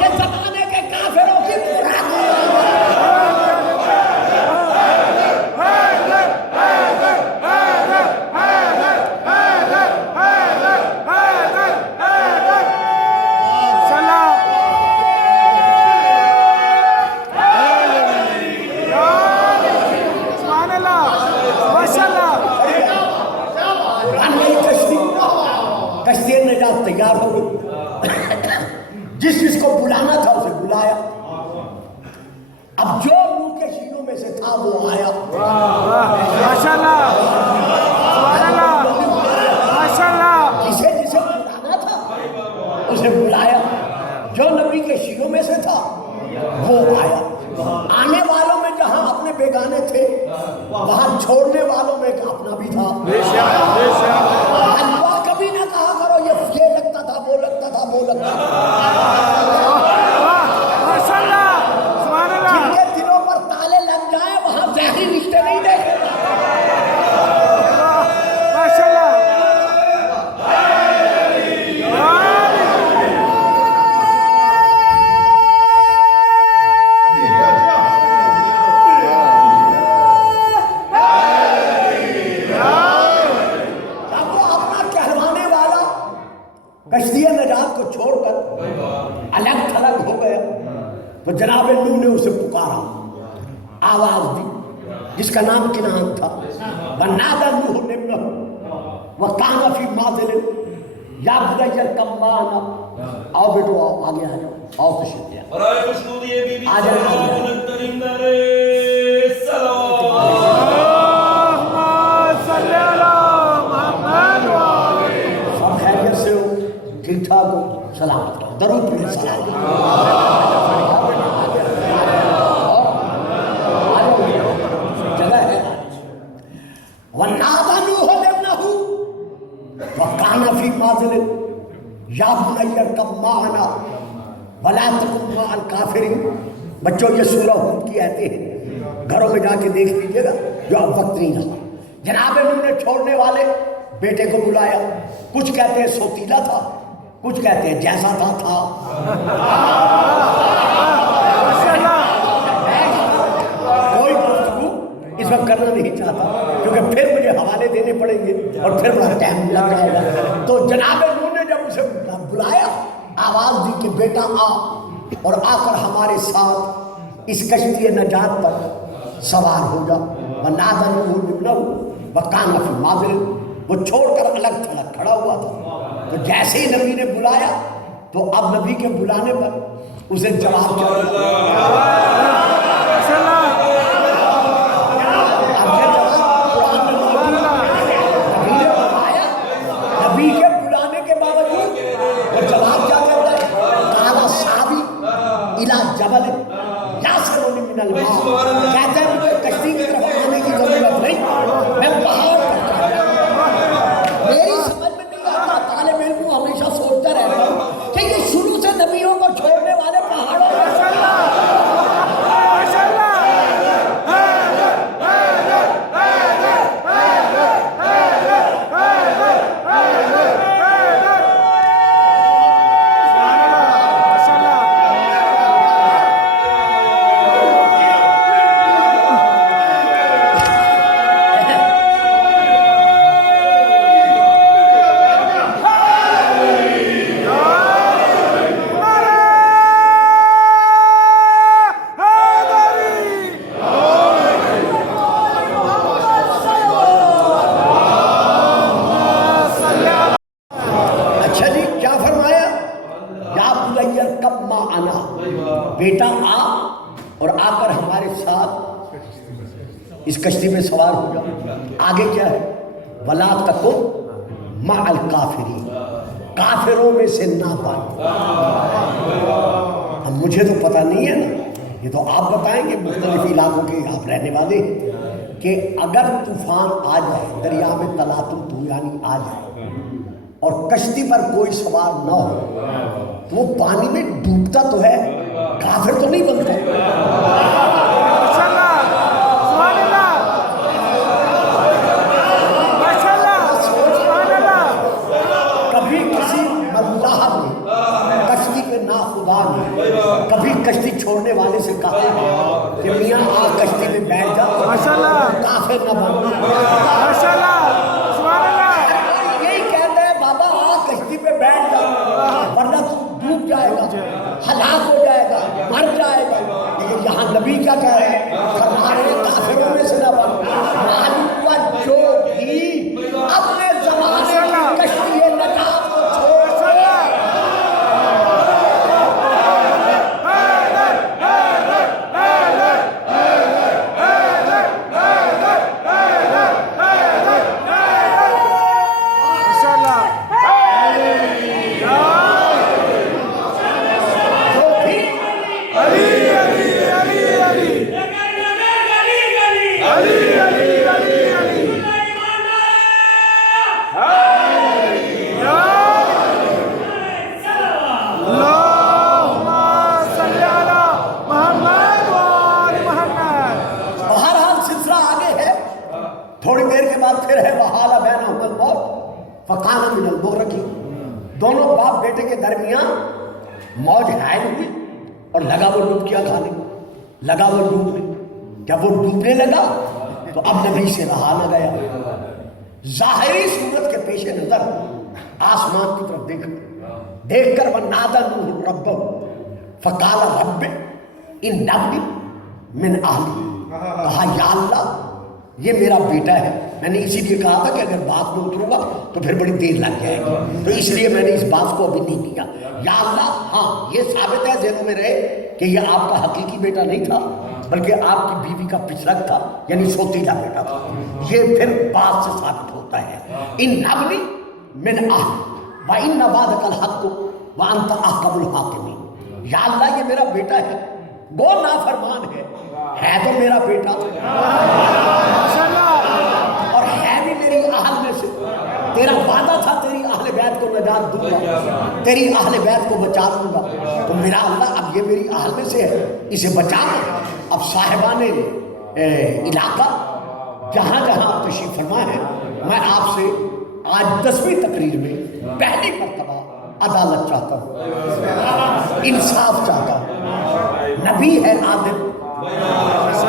یہ زمانے کے کافروں کی پرانی کشتی نجات تیار ہو گئی. جس جس کو بلانا تھا اسے بلایا. اب جو منہ کے شینوں میں سے تھا وہ آیا. جسے جسے بلانا تھا اسے بلایا. جو نبی کے شینوں میں سے تھا وہ آیا. آنے والوں میں جہاں اپنے بیگانے تھے وہاں چھوڑنے والوں میں ایک اپنا بھی تھا. اللہ کبھی نہ کہا کرو یہ لگتا تھا وہ لگتا تھا وہ لگتا تھا. جن کے دلوں پر تالے لگ جائیں وہاں ظاہری رشتے نہیں دیکھے. کشتی نجات کو چھوڑ کر الگ تھلگ ہو گیا تو جناب نوح نے اسے پکارا, آواز دی, جس کا نام کنعان تھا. وَنَادَى نُوحٌ ابْنَهُ وَكَانَ فِي مَعْزِلٍ يَا بُنَيَّ ارْكَب مَعَنَا. آؤ بیٹو آؤ, آگے آ جاؤ, آؤ تشریف لے آ جاؤ. سب خیریت سے ہو, ٹھیک ٹھاک ہو, سلامت رہو, درود پڑھیں, سلام. جگہ ہے. وَنَادَى نُوحٌ ابْنَهُ وَكَانَ فِي مَعْزِلٍ يَا بُنَيَّ ارْكَب مَعَنَا وَلَا تَكُن مَعَ الْكَافِرِينَ. بچوں یہ سورہ ہود کی آیتیں ہیں, گھروں میں جا کے دیکھ لیجیے گا, جو اب وقت نہیں رہا. جناب نوح نے چھوڑنے والے بیٹے کو بلایا. کچھ کہتے ہیں سوتیلا تھا, کچھ کہتے ہیں جیسا تھا. کوئی گفتگو اس وقت کرنا نہیں چاہتا کیونکہ پھر مجھے حوالے دینے پڑیں گے اور پھر بڑا ٹائم لگ جائے گا. تو جناب نوح نے جب اسے بلایا, آواز دی کہ بیٹا آ اور آ کر ہمارے ساتھ اس کشتی نجات پر سوار ہو جا. وَنَادَى نُوحٌ ابْنَهُ وَكَانَ فِي مَعْزِلٍ. وہ چھوڑ کر الگ تھلگ کھڑا ہوا تھا. تو جیسے ہی نبی نے بلایا تو اب نبی کے بلانے پر اسے جواب کیا دیا. نبی کے بلانے کے باوجود وہ جواب کیا کرتا ہے, قَالَ صَحَابِي إِلَىٰ جَبَلٍ يَعْصِمُنِي مِنَ الْمَاءِ. کہتے ہیں مجھے کشتی کی طرف آنے کی ضرورت نہیں, میں پہاڑ پر چڑھ جاؤں. میری سمجھ میں نہیں آتا, طالب علم کو ہمیشہ سوچتا رہتا ہوں کہ یہ شروع سے نبیوں کو چھوڑنے والے پہاڑوں پر ارکب معنا، بیٹا آ اور آ کر ہمارے ساتھ اس کشتی میں سوار ہو جاؤ۔ آگے کیا ہے؟ ولا تکن مع الکافرین، کافروں میں سے نہ بن۔ اب مجھے تو پتہ نہیں ہے نا، یہ تو آپ بتائیں گے، مختلف علاقوں کے آپ رہنے والے، کہ اگر طوفان آ جائے، دریا میں تلاطم طغیانی آ جائے اور کشتی پر کوئی سوار نہ ہو تو وہ پانی میں ڈوبتا تو ہے، کافر تو نہیں بنتا۔ کبھی کسی ملاح نے کشتی پہ ناخدا نے کبھی کشتی چھوڑنے والے سے کہا کہ میاں آ کشتی میں بیٹھ جا، کافر نہ بن۔ یہی کہتے ہیں بابا آ کشتی پہ بیٹھ جا ورنہ تو ڈوب جائے گا، ہلاک ہو جائے گا، مر جائے گا۔ لیکن یہاں نبی کیا کہہ رہے ہیں؟ فرما رہے ہیں کافروں میں سے نہ بن۔ معلوم ہوا جو بھی اپنے زمانے کی کشتی نجات کو چھوڑ فقال من المغرقین، دونوں باپ بیٹے کے درمیان موج حائل ہوئی اور لگا وہ ڈبکیاں کھانے، لگا وہ ڈوبنے۔ جب وہ ڈوبنے لگا تو اب نبی سے رہا نہ گیا، ظاہری صورت کے پیش نظر آسمان کی طرف دیکھ کر ونادى نوح ربہ فقال رب ان ابنی من اہلی، کہا یا اللہ یہ میرا بیٹا ہے۔ میں نے اسی لیے کہا تھا کہ اگر بات میں اتروں گا تو پھر بڑی دیر لگ جائے گی، تو اس لیے میں نے اس بات کو ابھی نہیں کیا۔ یا اللہ ہاں یہ ثابت ہے ذہنوں میں رہے کہ یہ آپ کا حقیقی بیٹا نہیں تھا بلکہ آپ کی بیوی کا پچھلک تھا، یعنی سوتیلا بیٹا تھا۔ یہ پھر بات سے ثابت ہوتا ہے ان ابنی من اہلی وان وعدک الحق وانت احکم الحاکمین۔ یا اللہ یہ میرا بیٹا ہے، وہ نافرمان ہے تو میرا بیٹا اور ہے بھی میری اہل میں سے، تیرا وعدہ تھا تیری اہل بیت کو نجات دوں گا، تیری اہل بیت کو بچا دوں گا، تو میرا اللہ اب یہ میری اہل میں سے ہے، اسے بچا لو۔ اب صاحبان علاقہ جہاں جہاں تشریف فرما ہے، میں آپ سے آج 10ویں تقریر میں پہلی مرتبہ عدالت چاہتا ہوں، انصاف چاہتا ہوں۔ نبی ہے عادل،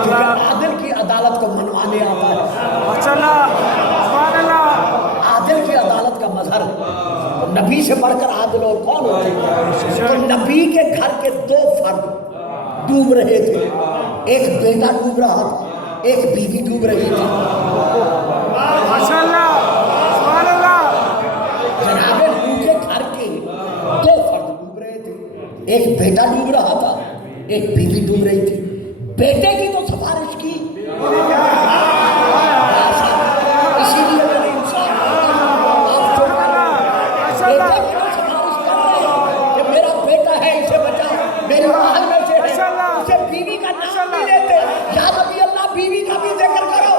عادل کی عدالت کو منوانے آتا ہے، عادل کی عدالت کا مظہر ہے۔ تو نبی سے بڑھ کر عادل اور کون ہوتے ہیں؟ تو نبی کے گھر کے 2 فرد ڈوب رہے تھے، ایک بیٹا ڈوب رہا تھا، ایک بیوی ڈوب رہی تھی۔ جناب نوح کے گھر کے 2 فرد ڈوب رہے تھے، ایک بیٹا ڈوب رہا تھا، ایک بیوی ڈوب رہی تھی۔ بیٹے کی تو سفارش کی، اسی لیے میں نے انصاف بیٹے کی تو سفارش کر رہے ہیں کہ میرا بیٹا ہے اسے بچا، میری اہل میں سے ہے، اسے بیوی کا نام بھی لیتے، یا نبی اللہ بیوی کا بھی ذکر کرو۔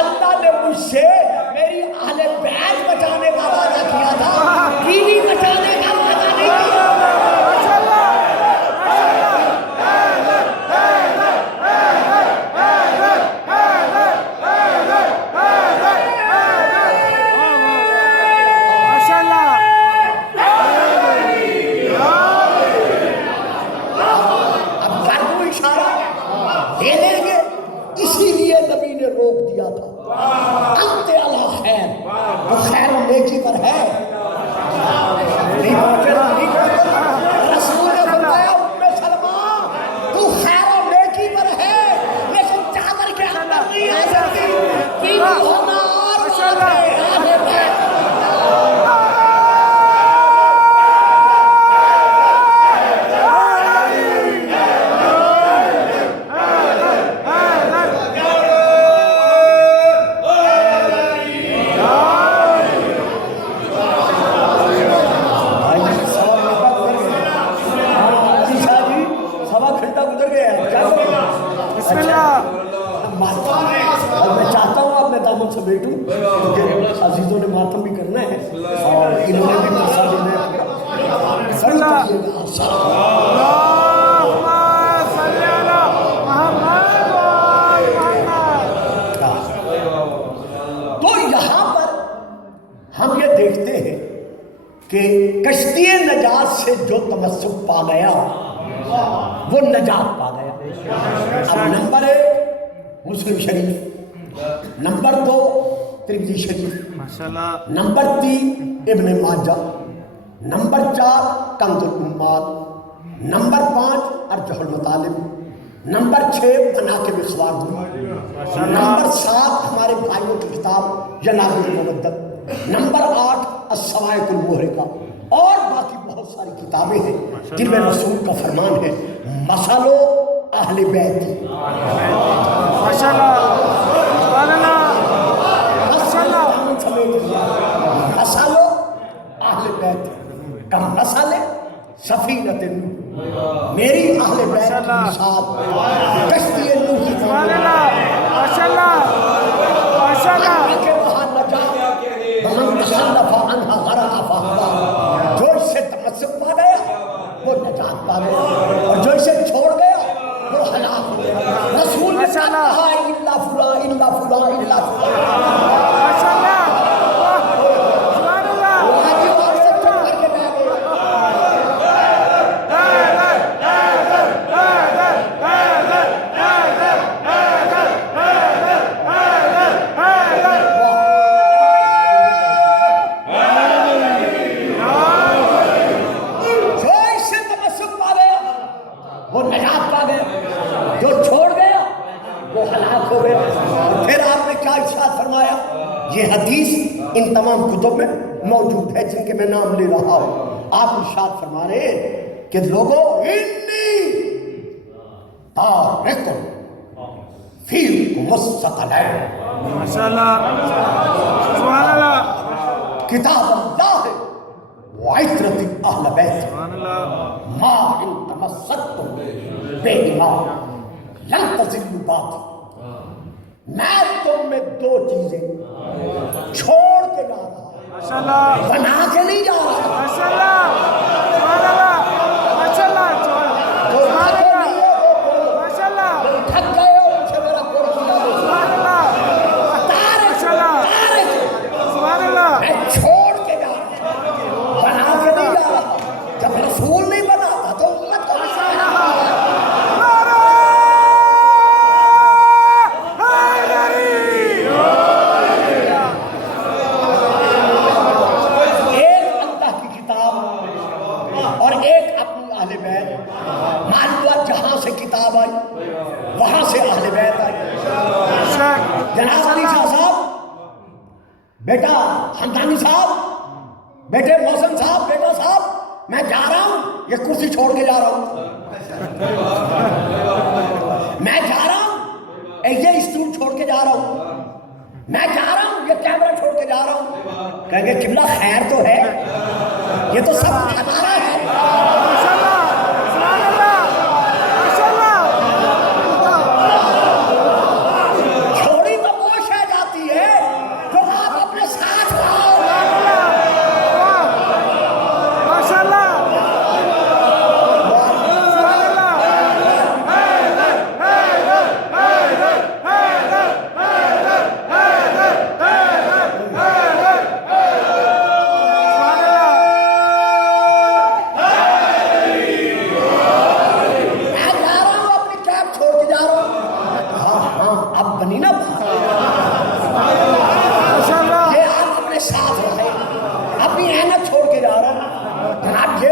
اللہ نے مجھ سے میری اہل بیت بچانے کا وعدہ کیا تھا، بیوی بچانے کا وعدہ نہیں کیا۔ اللهم صل على محمد وآل محمد. تو یہاں پر ہم یہ دیکھتے ہیں کہ کشتی نجات سے جو تمسک پا گیا وہ نجات پا گیا. اب نمبر 1 مسلم شریف، نمبر 2 ترمذی شریف، نمبر 3 ابن ماجہ، نمبر 4 کنز الامال، نمبر 5 ارجح المطالب، نمبر 6 مناقب خوارزمی، نمبر 7 ہمارے بھائیوں کی کتاب ینابع المودت، نمبر 8 الصواعق المحرقہ، اور باقی بہت ساری کتابیں ہیں جن میں رسول کا فرمان ہے مسالو اہل بیت. ماشاءاللہ سبحان اللہ ماشاءاللہ. مسالو اہل بیت کا مسئلے سفینت نوح، میری اہل بیت کی مثال کشتی نوح کی. سبحان اللہ ماشاءاللہ ماشاءاللہ. کہ وہاں نجات ومن تخلف عنہا غرق فہوا، جو اس سے تمسک پا گیا وہ نجات پا گیا اور جو اسے چھوڑ گیا وہ ہلاک ہو گیا. رسول نے کہا الا فلاں الا فلاں الا فلاں. ماشاءاللہ سبحان اللہ. آج وہ آپ سے چھوڑ کر کے بہ گئے. جو اس سے تمسک پا گیا وہ نجات پا گیا، جو چھوڑ گیا وہ ہلاک ہو گیا. پھر آپ نے کیا ارشاد فرمایا؟ یہ حدیث ان تمام کتب میں موجود ہے جن کے میں نام لے رہا ہوں. آپ ارشاد فرما رہے ہیں کہ لوگوں انی تارک فیکم الثقلین، ماشاءاللہ سبحان اللہ کتاب اللہ وعترت اہل بیت سبحان اللہ. ما ان تمسکتم بہما لن تضلوا بعدی. میں تم میں 2 چیزیں چھوڑ کے جا رہا ہوں، ماشاءاللہ بنا کے نہیں جا رہا. ماشاءاللہ سبحان اللہ ماشاءاللہ سبحان اللہ ماشاءاللہ تھک گئے ہو مجھے میرا کوئی کیا دو. سبحان اللہ ماشاءاللہ سبحان اللہ. میں چھوڑ کے جا رہا ہوں، بنا کے نہیں جا رہا. جب رسول نہیں بناتا تو امت کو ایک اللہ کی کتاب اور ایک اپنی اہل بیت. مان لیا جہاں سے کتاب آئی وہاں سے اہل بیت آئی. جناب علی شاہ صاحب، بیٹا حمدانی صاحب، بیٹے محسن صاحب، بیٹا صاحب، میں جا رہا ہوں، یہ کرسی چھوڑ کے جا رہا ہوں، میں جا رہا ہوں، یہ اسٹول چھوڑ کے جا رہا ہوں، میں جا رہا ہوں، یہ کیمرہ چھوڑ کے جا رہا ہوں. کہیں گے قبلہ خیر تو ہے، یہ تو سب ہمارا ہے. ماشاءاللہ سبحان اللہ ماشاءاللہ. چھوڑی تو وہ شے جاتی ہے جو آپ اپنے ساتھ لاؤ. ماشاءاللہ سبحان اللہ. میں جا رہا ہوں، اپنی کیب چھوڑ کے جا رہا ہوں. ہاں اب بنی نا بات. ماشاءاللہ یہ آپ اپنے ساتھ رہے، اپنی اینک چھوڑ کے جا رہا ہوں. جناب یہ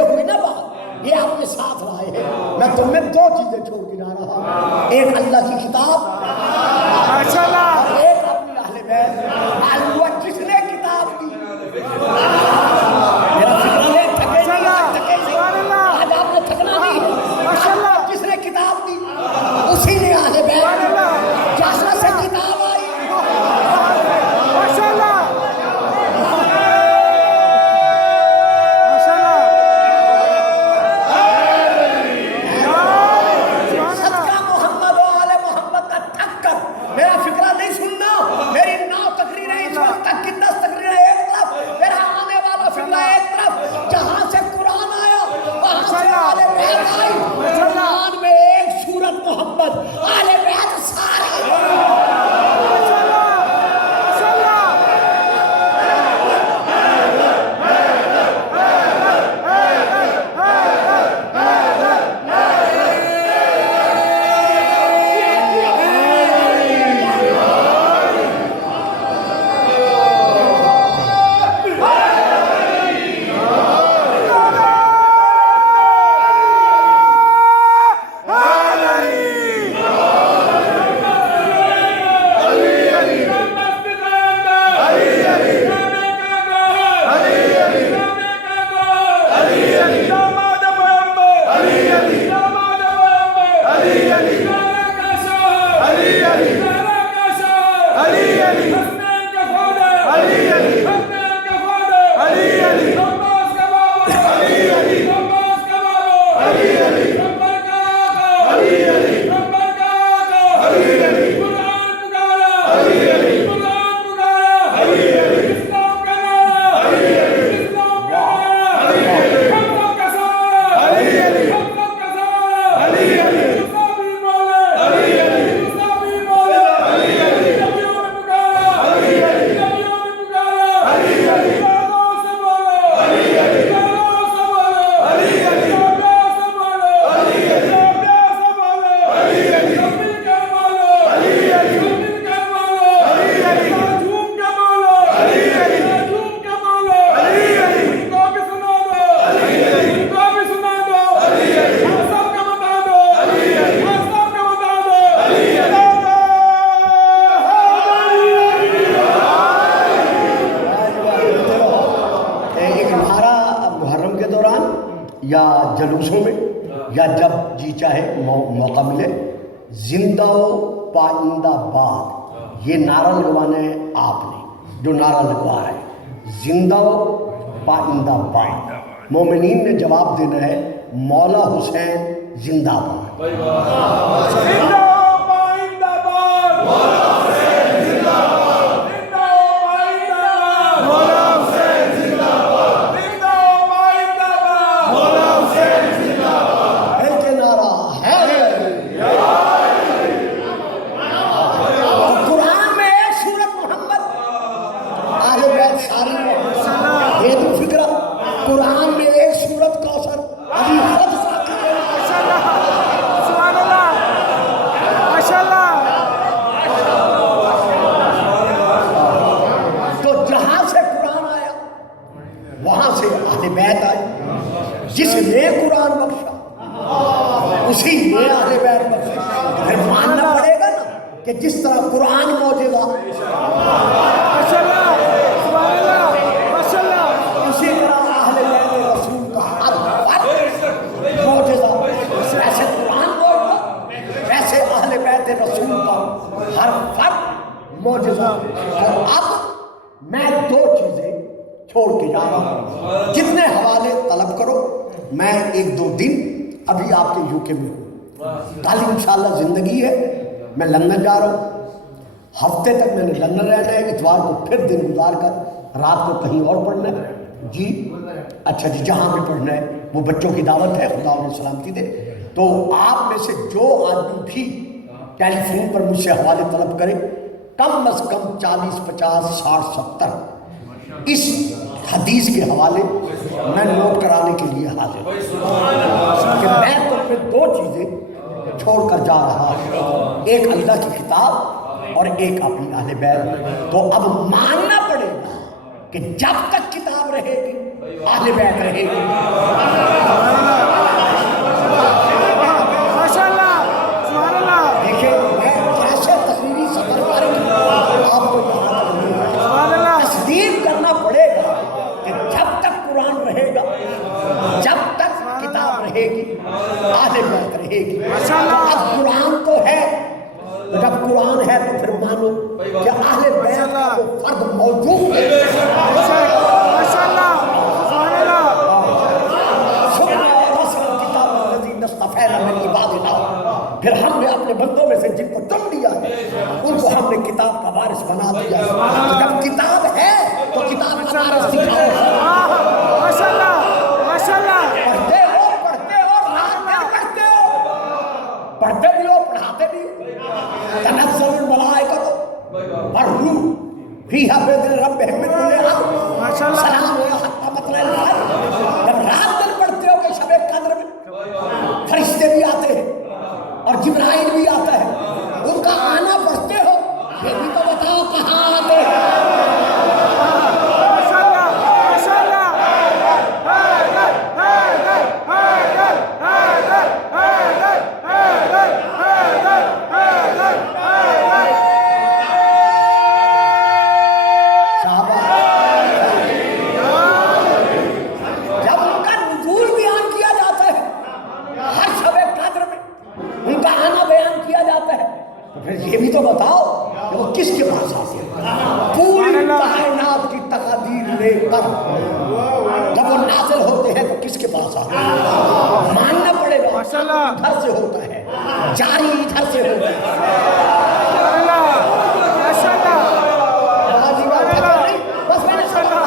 یا جلوسوں میں یا جب جی چاہے موقع ملے زندہ و پائندہ باد یہ نعرہ لگوانا ہے آپ نے جو نعرہ لگوا ہے زندہ و پائندہ باد مومنین نے جواب دینا ہے مولا حسین زندہ باد زندہ پائندہ باد مولا حسین زندہ باد زندہ پائندہ باد مولا حسین زندہ باد زندہ پائندہ باد مولا حسین زندہ باد ہے کہ نعرہ ہے قرآن میں ایک سورت محمد آہل بیت ساری یہ تو فکرہ قرآن میں ایک سورت کوثر ابھی خود سبحان اللہ ماشاء اللہ تو جہاں سے قرآن آیا وہاں سے اہل بیت آئے جس نے قرآن بخشا اسی نے اہل بیت بخشا پھر ماننا پڑے گا نا کہ جس طرح قرآن معجزہ ماشاء اللہ سبحان اللہ ماشاء اللہ اسی طرح اہل بیت رسول کا ہر فرد معجزہ ویسے قرآن معجزہ ویسے اہل بیت رسول کا ہر فرد معجزہ اور اب میں دو چیزیں چھوڑ کے جا رہا ہوں جتنے حوالے طلب کرو میں ایک دو دن ابھی آپ کے یو کے میں ہوں کل انشاءاللہ زندگی ہے میں لندن جا رہا ہوں ہفتے تک میں نے لندن رہنا ہے اتوار کو پھر دن گزار کر رات کو کہیں اور پڑھنا ہے جی اچھا جی جہاں بھی پڑھنا ہے وہ بچوں کی دعوت ہے خدا انہیں سلامتی دے تو آپ میں سے جو آدمی بھی ٹیلی فون پر مجھ سے حوالے طلب کرے کم از کم 40 50 60 70 اس حدیث کے حوالے میں نوٹ کرانے کے لیے حاضر ہوں کہ میں تو پھر دو چیزیں چھوڑ کر جا رہا ہوں ایک اللہ کی کتاب اور ایک اپنی اہل بیت تو اب ماننا پڑے گا کہ جب تک کتاب رہے گی اہل بیت رہے گی ماشاء اللہ سبحان اللہ دیکھیں میں کیسے تقریری سفر کر کے آپ کو یہاں تک لوں گا سبحان اللہ تسلیم کرنا پڑے گا کہ جب تک قرآن رہے گا جب تک کتاب رہے گی اہل بیت رہے گی اب قرآن تو ہے جب قرآن ہے تو پھر مانو کہ اہل بیت کا وہ فرد موجود ہے ماشاء اللہ سبحان اللہ پھر ہم نے اپنے بندوں میں سے جن کو چن لیا ہے ان کو ہم نے کتاب کا وارث بنا دیا ہے تو جب کتاب ہے تو کتاب کا وارث دکھاؤ ماشاء اللہ ماشاء اللہ پڑھتے ہو پڑھتے ہو پڑھتے بھی ہو پڑھاتے بھی ہو تنزل الملائکۃ والروح فیہا بإذن ربہم من کل امر سلام حتی مطلع الفجر جب رات دن پڑھتے ہو کہ شب قدر میں فرشتے بھی آتے ہیں اور جبرائیل بھی آتا ہے ان کا آنا پڑھتے ہو یہ بھی تو بتاؤ کہاں آتے ہیں ماشاء اللہ ماشاء اللہ صحابہ جب ان کا نزول بیان کیا جاتا ہے ہر شب قدر میں ان کا آنا بیان کیا جاتا ہے تو پھر یہ بھی تو بتاؤ کہ وہ کس کے پاس آتے ہیں پوری کائنات کی تقادیر لے کر جب وہ نازل ہوتے ہیں تو کس کے پاس آتے ہیں ماننا پڑے گا ماشاءاللہ ادھر سے ہوتا ہے جاری ادھر سے ہوتا ہے ماشاء اللہ بس میں نے سنا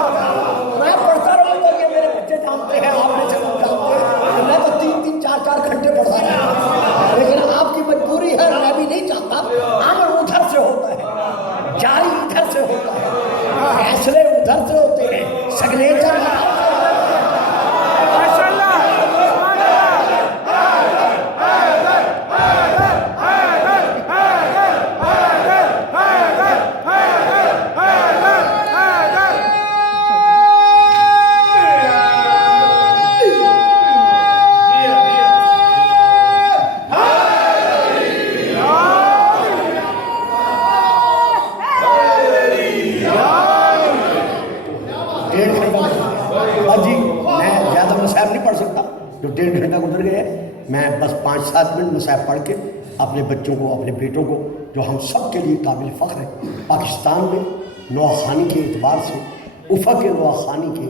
میں پڑھتا رہوں گا یہ میرے بچے جانتے ہیں آپ میں سے لوگ جانتے ہیں میں تو 3 4 گھنٹے پڑھتا رہا لیکن آپ کی مجبوری ہے میں بھی نہیں چاہتا عمل ادھر سے ہوتا ہے جاری ادھر سے ہوتا ہے فیصلے ادھر سے ہوتے ہیں سگنیچر ماشاء اللہ سبحان جی میں زیادہ مسائل نہیں پڑھ سکتا جو 1.5 گھنٹہ گزر گیا ہے، میں بس 5-7 منٹ مصحف پڑھ کے اپنے بچوں کو، اپنے بیٹوں کو، جو ہم سب کے لیے قابل فخر ہے، پاکستان میں نوخانی کے اعتبار سے افق نوخانی کے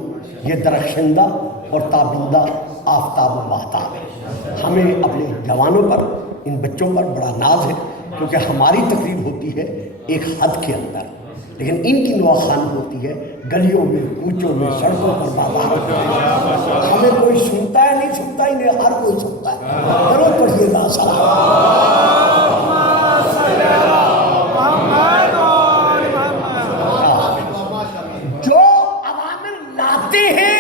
یہ درخشندہ اور تابندہ آفتاب و ماہتاب ہے۔ ہمیں اپنے جوانوں پر، ان بچوں پر بڑا ناز ہے، کیونکہ ہماری تقریب ہوتی ہے ایک حد کے اندر، لیکن ان کی نوخانی ہوتی ہے گلیوں میں، کوچوں میں، سڑکوں پر، بازاروں میں۔ ہمیں کوئی سنتا ہے نہیں سنتا ہی نہیں، ہر کوئی سنتا ہے۔ ضرور پڑھیے گا سلام۔ جو عوامل لاتے ہیں،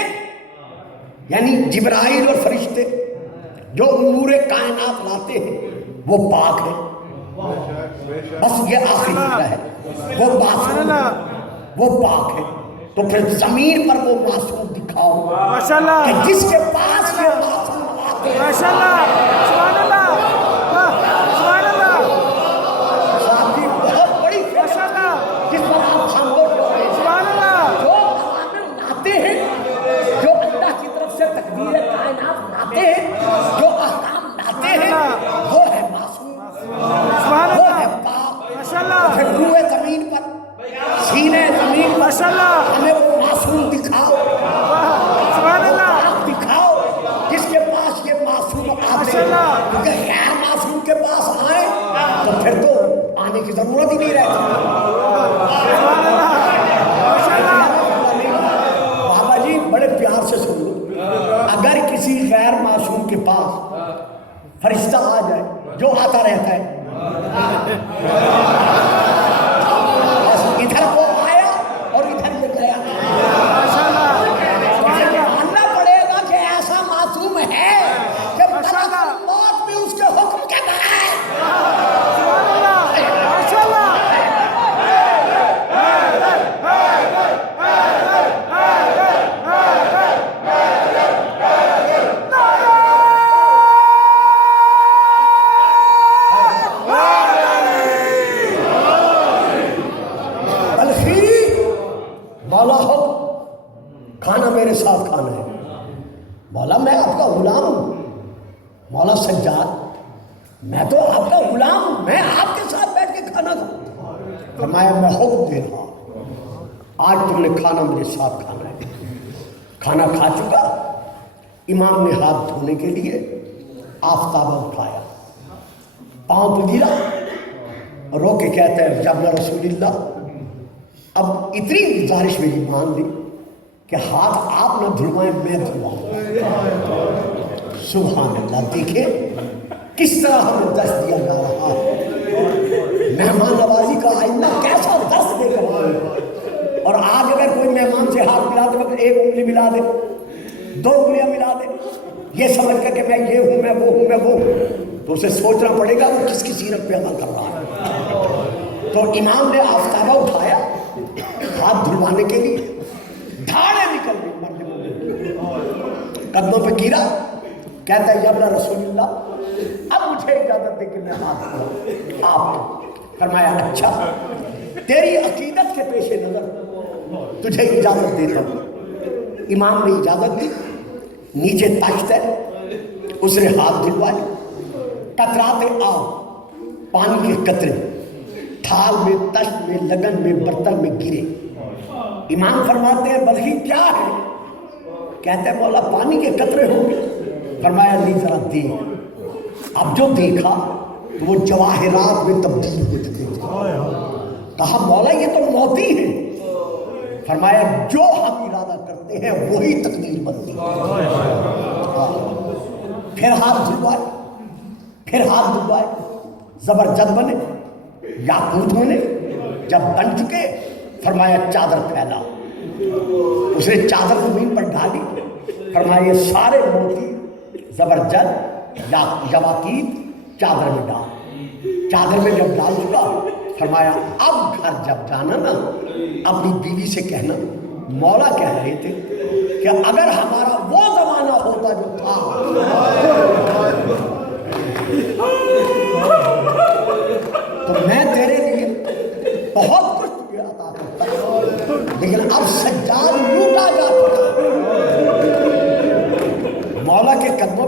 یعنی جبرائیل اور فرشتے جو امور کائنات لاتے ہیں، وہ پاک ہے۔ بس یہ آخری فکرہ ہے، وہ معصوم ہے، وہ پاک ہے۔ تو پھر زمین پر وہ معصوم دکھاؤ ماشاءاللہ، کہ جس کے پاس یہ معصوم آتے ہیں۔ ماشاءاللہ، سبحان اللہ، سبحان اللہ، صاحب جی بہت بڑی فکر ماشاءاللہ، جس پر آپ خاموش ہو رہے ہیں۔ سبحان اللہ، جو عوامل لاتے ہیں، جو اللہ کی طرف سے تقدیر کائنات لاتے ہیں، جو احکام لاتے ہیں، وہ ہے معصوم، سبحان وہ اللہ، ہے پاک۔ ماشاءاللہ، پھر روئے زمین پر، سینے زمین پر ماشاءاللہ، ہمیں وہ معصوم دکھاؤ، سبحان اللہ، پاک دکھاؤ، جس کے پاس یہ معصوم آتے ہیں۔ ماشاءاللہ، کیونکہ غیر معصوم کے پاس آئے تو پھر تو آنے کی ضرورت ہی نہیں رہتی۔ سبحان اللہ، ماشاءاللہ، بابا جی بڑے پیار سے سن لو، اگر کسی غیر معصوم کے پاس فرشتہ آ جائے، جو آتا رہتا ہے، بس ادھر وہ آیا اور ادھر یہ گیا، ماننا پڑے گا کہ ایسا معصوم ہے کہ ملک الموت بھی اس کے حکم کے بغیر سبحان اللہ، ماشاءاللہ، مولا ہو کھانا میرے ساتھ کھانا ہے، مولا میں آپ کا غلام ہوں، مولا سجاد میں تو آپ کا غلام ہوں، میں آپ کے ساتھ بیٹھ کے کھانا کھاؤں۔ فرمایا میں حکم دے رہا ہوں، آج تم نے کھانا میرے ساتھ کھانا ہے۔ کھانا کھا چکا، امام نے ہاتھ دھونے کے لیے آفتابہ اٹھایا، پاؤں پہ گرا، رو کے کہتا ہے جب رسول اللہ اب اتنی گزارش میری مان لی کہ ہاتھ آپ نہ دھلوائیں میں دھلواؤں۔ سبحان اللہ، دیکھیں کس طرح ہمیں درس دیا جا رہا ہے، مہمان نوازی کا آئندہ کیسا درس دے کر آئے۔ اور آج اگر کوئی مہمان سے ہاتھ ملا دے، ایک انگلی ملا دے، 2 انگلیاں ملا دے، یہ سمجھ کر کہ میں یہ ہوں، میں وہ ہوں، میں وہ ہوں، تو اسے سوچنا پڑے گا وہ کس کی سیرت پہ عمل کر رہا ہے۔ تو امام نے آفتابہ اٹھایا ہاتھ دھلوانے کے لیے، دھاڑے نکل گئی مرد مومن، قدموں پہ گرا، کہتا ہے یا ابن رسول اللہ اب مجھے اجازت دے کہ میں ہاتھ دھلاؤں آپ کو۔ فرمایا اچھا، تیری عقیدت کے پیش نظر تجھے اجازت دیتا ہوں۔ امام نے اجازت دی، نیچے تشت ہے، اس نے ہاتھ دھلوائے، قطرات آب، پانی کے قطرے تھال میں، تشت میں، لگن میں، برتن میں گرے۔ امام فرماتے ہیں بلخی کیا ہے؟ کہتے ہیں مولا پانی کے قطرے ہوں گے۔ فرمایا نہیں ذرا دیکھ۔ اب جو دیکھا تو وہ جواہرات میں تبدیل ہو چکے تھے۔ کہا مولا یہ تو موتی ہے۔ فرمایا جو ہم ارادہ کرتے ہیں وہی تقدیر بنتی ہے۔ پھر ہاتھ دھلوائے، پھر ہاتھ دھلوائے، زبرجد بنے، یاقوت بنے، جب بن چکے فرمایا چادر پھیلا، اس نے چادر زمین پر ڈالی، فرمایا یہ سارے موتی زبرجد یواقیت چادر میں ڈال، چادر میں جب ڈال چکا فرمایا اب گھر جب جانا نا اپنی بیوی سے کہنا مولا کہہ رہے تھے کہ اگر ہمارا وہ زمانہ ہوتا جو تھا تو میں تیرے لیے بہت کچھ تجھے عطا کرتا، لیکن اب سجاد لوٹا جا چکا۔ مولا کے قدموں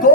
2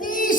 30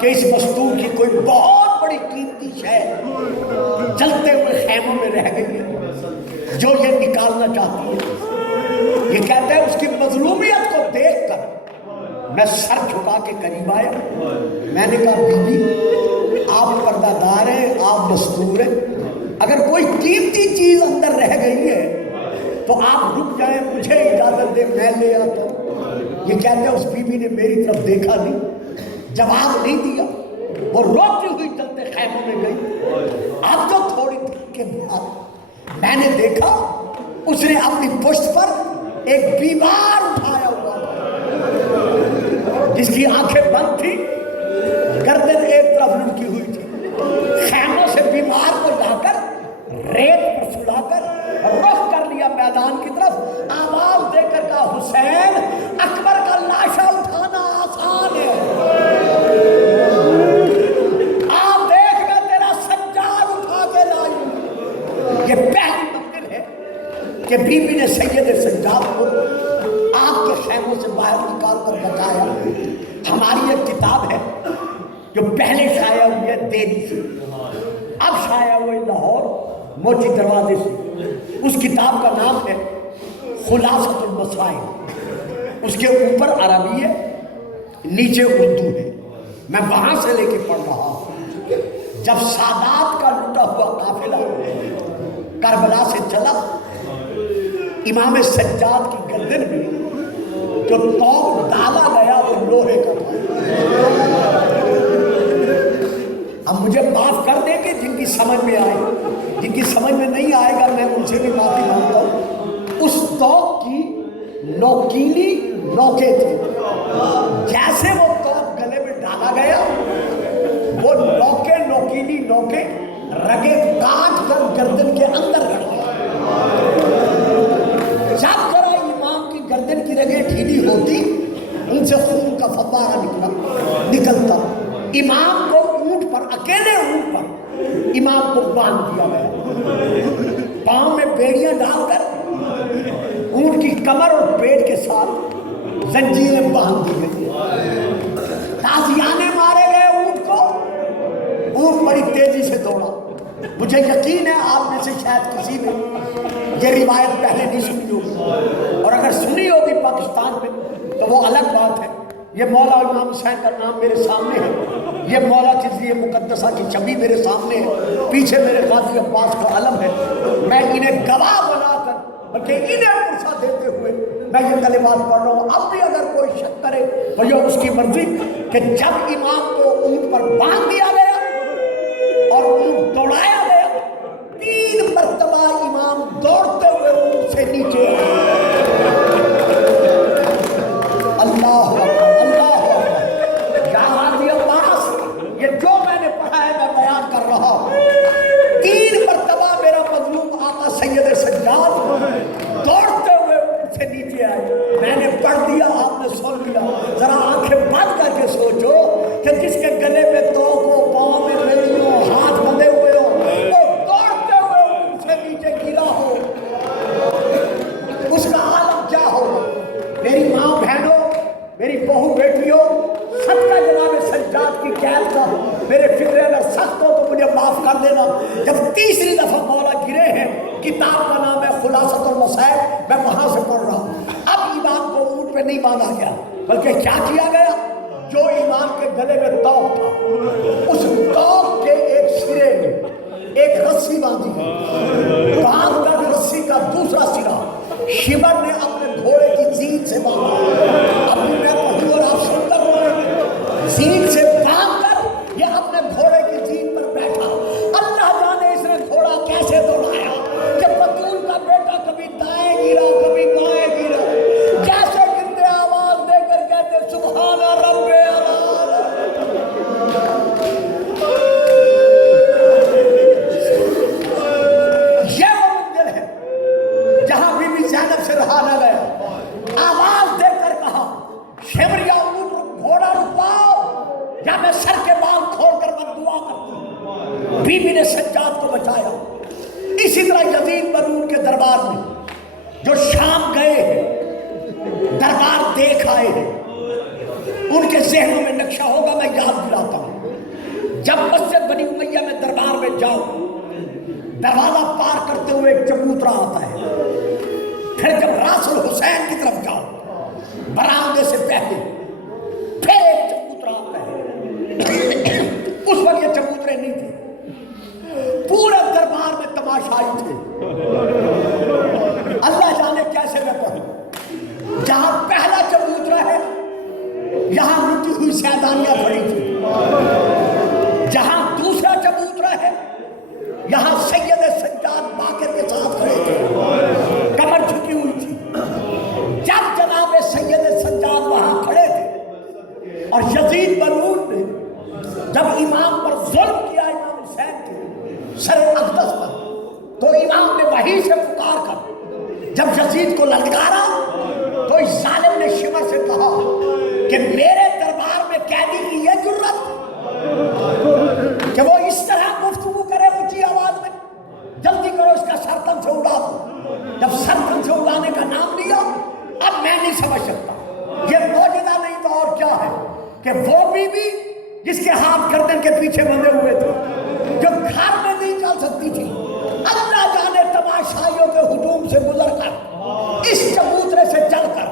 کہ اس مستور کی کوئی بہت بڑی قیمتی شے جلتے ہوئے خیموں میں رہ گئی ہے جو یہ نکالنا چاہتی ہے۔ یہ کہتا ہے اس کی مظلومیت کو دیکھ کر میں سر جھکا کے قریب آیا، میں نے کہا بی بی آپ پردہ دار ہیں، آپ مستور ہیں، اگر کوئی قیمتی چیز اندر رہ گئی ہے تو آپ رک جائیں، مجھے اجازت دیں میں لے آتا ہوں۔ یہ کہتے ہیں اس بی بی نے میری طرف دیکھا نہیں، جواب نہیں دیا، وہ روتی ہوئی چلتے خیموں میں گئی۔ اب تو تھوڑی دیر کے بعد میں نے دیکھا اس نے اپنی پشت پر ایک بیمار اٹھایا ہوا جس کی آنکھیں بند تھی، گردن ایک طرف لٹکی ہوئی تھی، خیموں سے بیمار کو لا کر ریت پر سلا کر رخ کر لیا میدان کی طرف، آواز دے کر کہا حسین اکبر کا لاشا اٹھانا آسان ہے، آپ دیکھ میں تیرا سجاد اٹھا کے لائی ہوں۔ یہ پہلی منزل ہے کہ بی بی نے سید سجاد کو آپ کے خیموں سے باہر نکال کر بچایا۔ ہماری ایک کتاب ہے جو پہلے شائع ہوئی ہے دہلی سے، اب شائع ہوئی لاہور موچی دروازے سے، اس کتاب کا نام ہے خلاصۃ المسائل، اس کے اوپر عربی ہے نیچے اردو ہے، میں وہاں سے لے کے پڑھ رہا ہوں۔ جب سادات کا لٹا ہوا قافلہ کربلا سے چلا، امام سجاد کی گردن میں جو توق ڈالا گیا وہ لوہے کا تھا۔ اب مجھے معاف کر دیں کہ جن کی سمجھ میں آئے، جن کی سمجھ میں نہیں آئے گا میں ان سے بھی معافی مانگتا ہوں۔ اس توق کی نوکیلی نوکیں تھی، جیسے وہ توق گلے میں ڈالا گیا وہ نوکیلی نوکیں رگے کاٹ کر گردن کے اندر گڑ گئی۔ جب ذرا امام کی گردن کی رگیں ڈھیلی ہوتی ان سے خون کا فوارہ نکلتا، امام کو اونٹ پر، اکیلے اونٹ پر امام کو باندھ دیا گیا، پاؤں میں بیڑیاں ڈال کر اونٹ کی کمر اور پیٹ کے ساتھ زنجیریں باندھ دی گئی، تازیانے مارے گئے اونٹ کو، اونٹ بڑی تیزی سے دوڑا۔ مجھے یقین ہے آپ میں سے شاید کسی نے یہ روایت پہلے نہیں سنی ہوگی، اور اگر سنی ہوگی پاکستان میں تو وہ الگ بات ہے۔ یہ مولا امام حسین کا نام میرے سامنے ہے، یہ مولا جزوی مقدسہ کی چھبی میرے سامنے ہے، پیچھے میرے قاضی عباس کا علم ہے۔ میں انہیں گواہ بنا کر بلکہ انہیں پرسہ دیتے ہوئے میں یہ کلمات پڑھ رہا ہوں۔ اب بھی اگر کوئی شک کرے تو یہ اس کی مرضی کہ جب امام کو اونٹ پر باندھ دیا گیا اور اونٹ دوڑایا گیا، 3 مرتبہ امام دوڑتے ہوئے اونٹ سے نیچے آئے۔ اللہ اللہ یا غازی عباس، یہ جو میں نے پڑھا ہے میں بیان کر رہا ہوں۔ 3 مرتبہ میرا مظلوم آقا سید سجاد دوڑتے ہوئے اونٹ سے نیچے آئے۔ میں نے پڑھ دیا، آپ نے سن لیا، ذرا آنکھیں بند کر کے سوچو کہ جس کے گلے میں توق ہو، پاؤں میں بیڑی ہو، ہاتھ بندھے ہوئے ہو، وہ دوڑتے ہوئے اونٹ سے نیچے گرا ہو، اس کا عالم کیا ہوگا؟ میری ماں بہنوں، میری بہو بیٹیوں، صدقہ جناب سجاد کی قید کا میرے فکرے میں سخت ہو تو مجھے معاف کر دینا۔ جب تیسری دفعہ مولا گرے ہیں، کتاب کا نام ہے خلاصۃ المسائل، میں وہاں سے پڑھ رہا ہوں۔ اب امام کو اونٹ پہ نہیں باندھا گیا، بلکہ کیا کیا گیا؟ جو امام کے گلے میں توق تھا، اس توق کے ایک سرے میں ایک رسی باندھی گئی، باندھ کر رسی کا دوسرا سرا شبر نے اپنے گھوڑے کی زین سے باندھا۔ ابھی میں پڑھوں اور آپ سن کر رہے، زین سے باندھ کر یہ اپنے گھوڑے کی زین پر بیٹھا۔ اللہ جانے اس نے گھوڑا کیسے دوڑایا کہ بطول کا بیٹا کبھی دائیں گرا کبھی بائیں گرا، جیسے گرتے آواز دے کر کہتے سبحان رب العال۔ یہ وہ منزل ہے جہاں بی بی زینب سے رہا نہ گیا، آواز دے کر کہا شمر یا اونٹ گھوڑا رکواؤ یا میں سر کے بال کھول کر بد دعا کرتی ہوں۔ بی بی نے سجاد کو بچایا۔ اسی طرح یزید بن کے دربار میں جو شام گئے ہیں، دربار دیکھ آئے ہیں، ان کے ذہنوں میں نقشہ ہوگا. میں یاد دلاتا ہوں جب مسجد بنی امیہ میں دربار میں جاؤ دروازہ پار کرتے ہوئے ایک چبوترا آتا ہے. پھر جب راس الحسین کی طرف جاؤ برآمدے سے پہلے پھر ایک چبوترا آتا ہے. اس وقت یہ چبوترے نہیں تھے, پورے دربار میں تماشائی تھے. اللہ جانے کیسے میں پڑھوں. جہاں پہلا چبوترا ہے یہاں لٹی ہوئی سیدانیاں پڑی تھی. جہاں دوسرا چبوترا ہے یہاں سید سجاد باقر کے ساتھ کھڑے تھے, کمر جھکی ہوئی تھی. جب جناب سید سجاد وہاں کھڑے تھے اور یزید مرعون نے جب امام پر ظلم کیا امام حسین کے سر اقدس پر, تو امام نے وہیں سے پکار کر جب یزید کو للکارا تو اس ظالم نے شمر سے کہا کہ میرے دربار میں قیدی کی یہ جرت کہ وہ اس طرح گفتگو کرے اونچی آواز میں, جلدی کرو اس کا سر تن سے اڑا دو. جب سر تن سے اڑانے کا نام لیا اب میں نہیں سمجھ سکتا یہ معجزہ نہیں تو اور کیا ہے کہ وہ بی بی جس کے ہاتھ گردن کے پیچھے بندھے ہوئے تھے, جو گھر میں نہیں چل سکتی تھی, اللہ جانے تماشائیوں کے ہجوم سے گزر کر اس چبوترے سے چل کر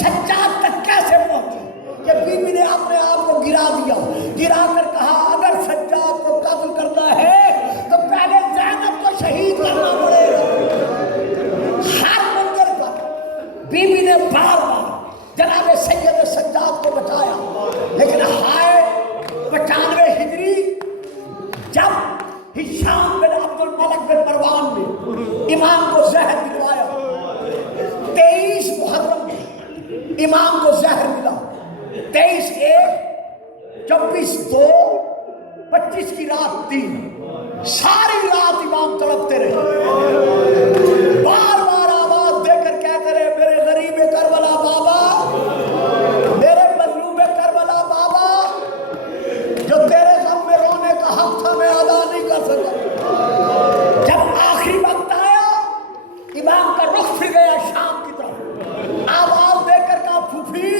سجاد تک کیسے پہنچی. کہ بی بی نے اپنے آپ کو گرا دیا, گرا کر کہا اگر سجاد کو قتل کرنا ہے تو پہلے زینب کو شہید کرنا پڑے گا. ہر منظر پر بی بی نے بار بار جناب سید سجاد کو بچایا, لیکن ہائے 95 ہجری جب ہشام بن عبد الملک بن مروان نے امام کو زہر دلوایا, 23 محرم میں امام کو زہر ملا, 23/1/24/2/25 کی رات 3 ساری رات امام تڑپتے رہے, بار بار آواز دے کر کہتے رہے میرے غریب کربلا بابا, میرے مظلوم کربلا بابا, جو تیرے غم میں رونے کا حق تھا میں ادا نہیں کر سکا. جب آخری وقت آیا امام کا رخ پھر گیا شام کی طرف, آواز دے کر کہا پھوپھی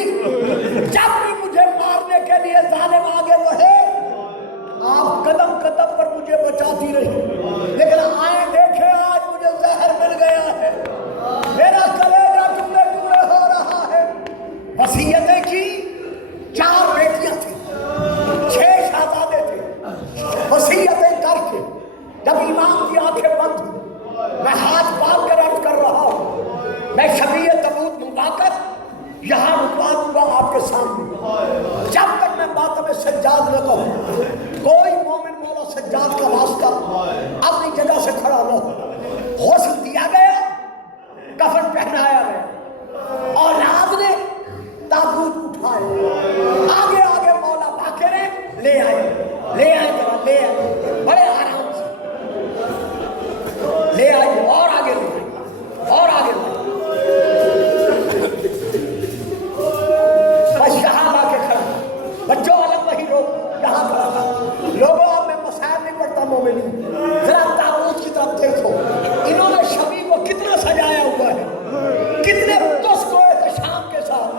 جب بھی مجھے مارنے کے لیے ظالم آگے بڑھے آپ قدم قدم پر مجھے بچاتی رہی, لیکن آئیں دیکھے آج مجھے زہر مل گیا ہے, میرا کلیجہ ٹکڑے ٹکڑے ہو رہا ہے. وصیتیں کی, 4 بیٹیاں تھیں, 6 شہزادے تھے. وصیتیں کر کے جب امام کی آنکھیں بند ہوئی, میں ہاتھ باندھ کر عرض کر رہا ہوں میں شبیہ تبوت منگوا کر یہاں رکوا دوں گا آپ کے سامنے, جب تک میں ماتم سجاد نہ کہوں. کوئی مومن مولا سجاد کا واسطہ اپنی جگہ سے کھڑا نہ ہو. غسل دیا گیا, کفن پہنایا گیا, اولاد نے تابوت اٹھائے, آگے آگے مولا باقر لے آئے بڑے آرام سے لے آئے, اور آگے لے آئے اور آگے لے آئے. بس یہاں لا کے کھڑا, بچوں الگ وہی لوگ یہاں کھڑا تھا. لوگوں اب میں مسائل نہیں پڑھتا مومنین, ذرا تابوت کی طرف دیکھو, انہوں نے شبی کو کتنا سجایا ہوا ہے, کتنے تسک و احتشام کے ساتھ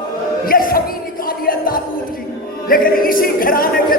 یہ شبی نکالی ہے تابوت کی, لیکن اسی گھرانے کے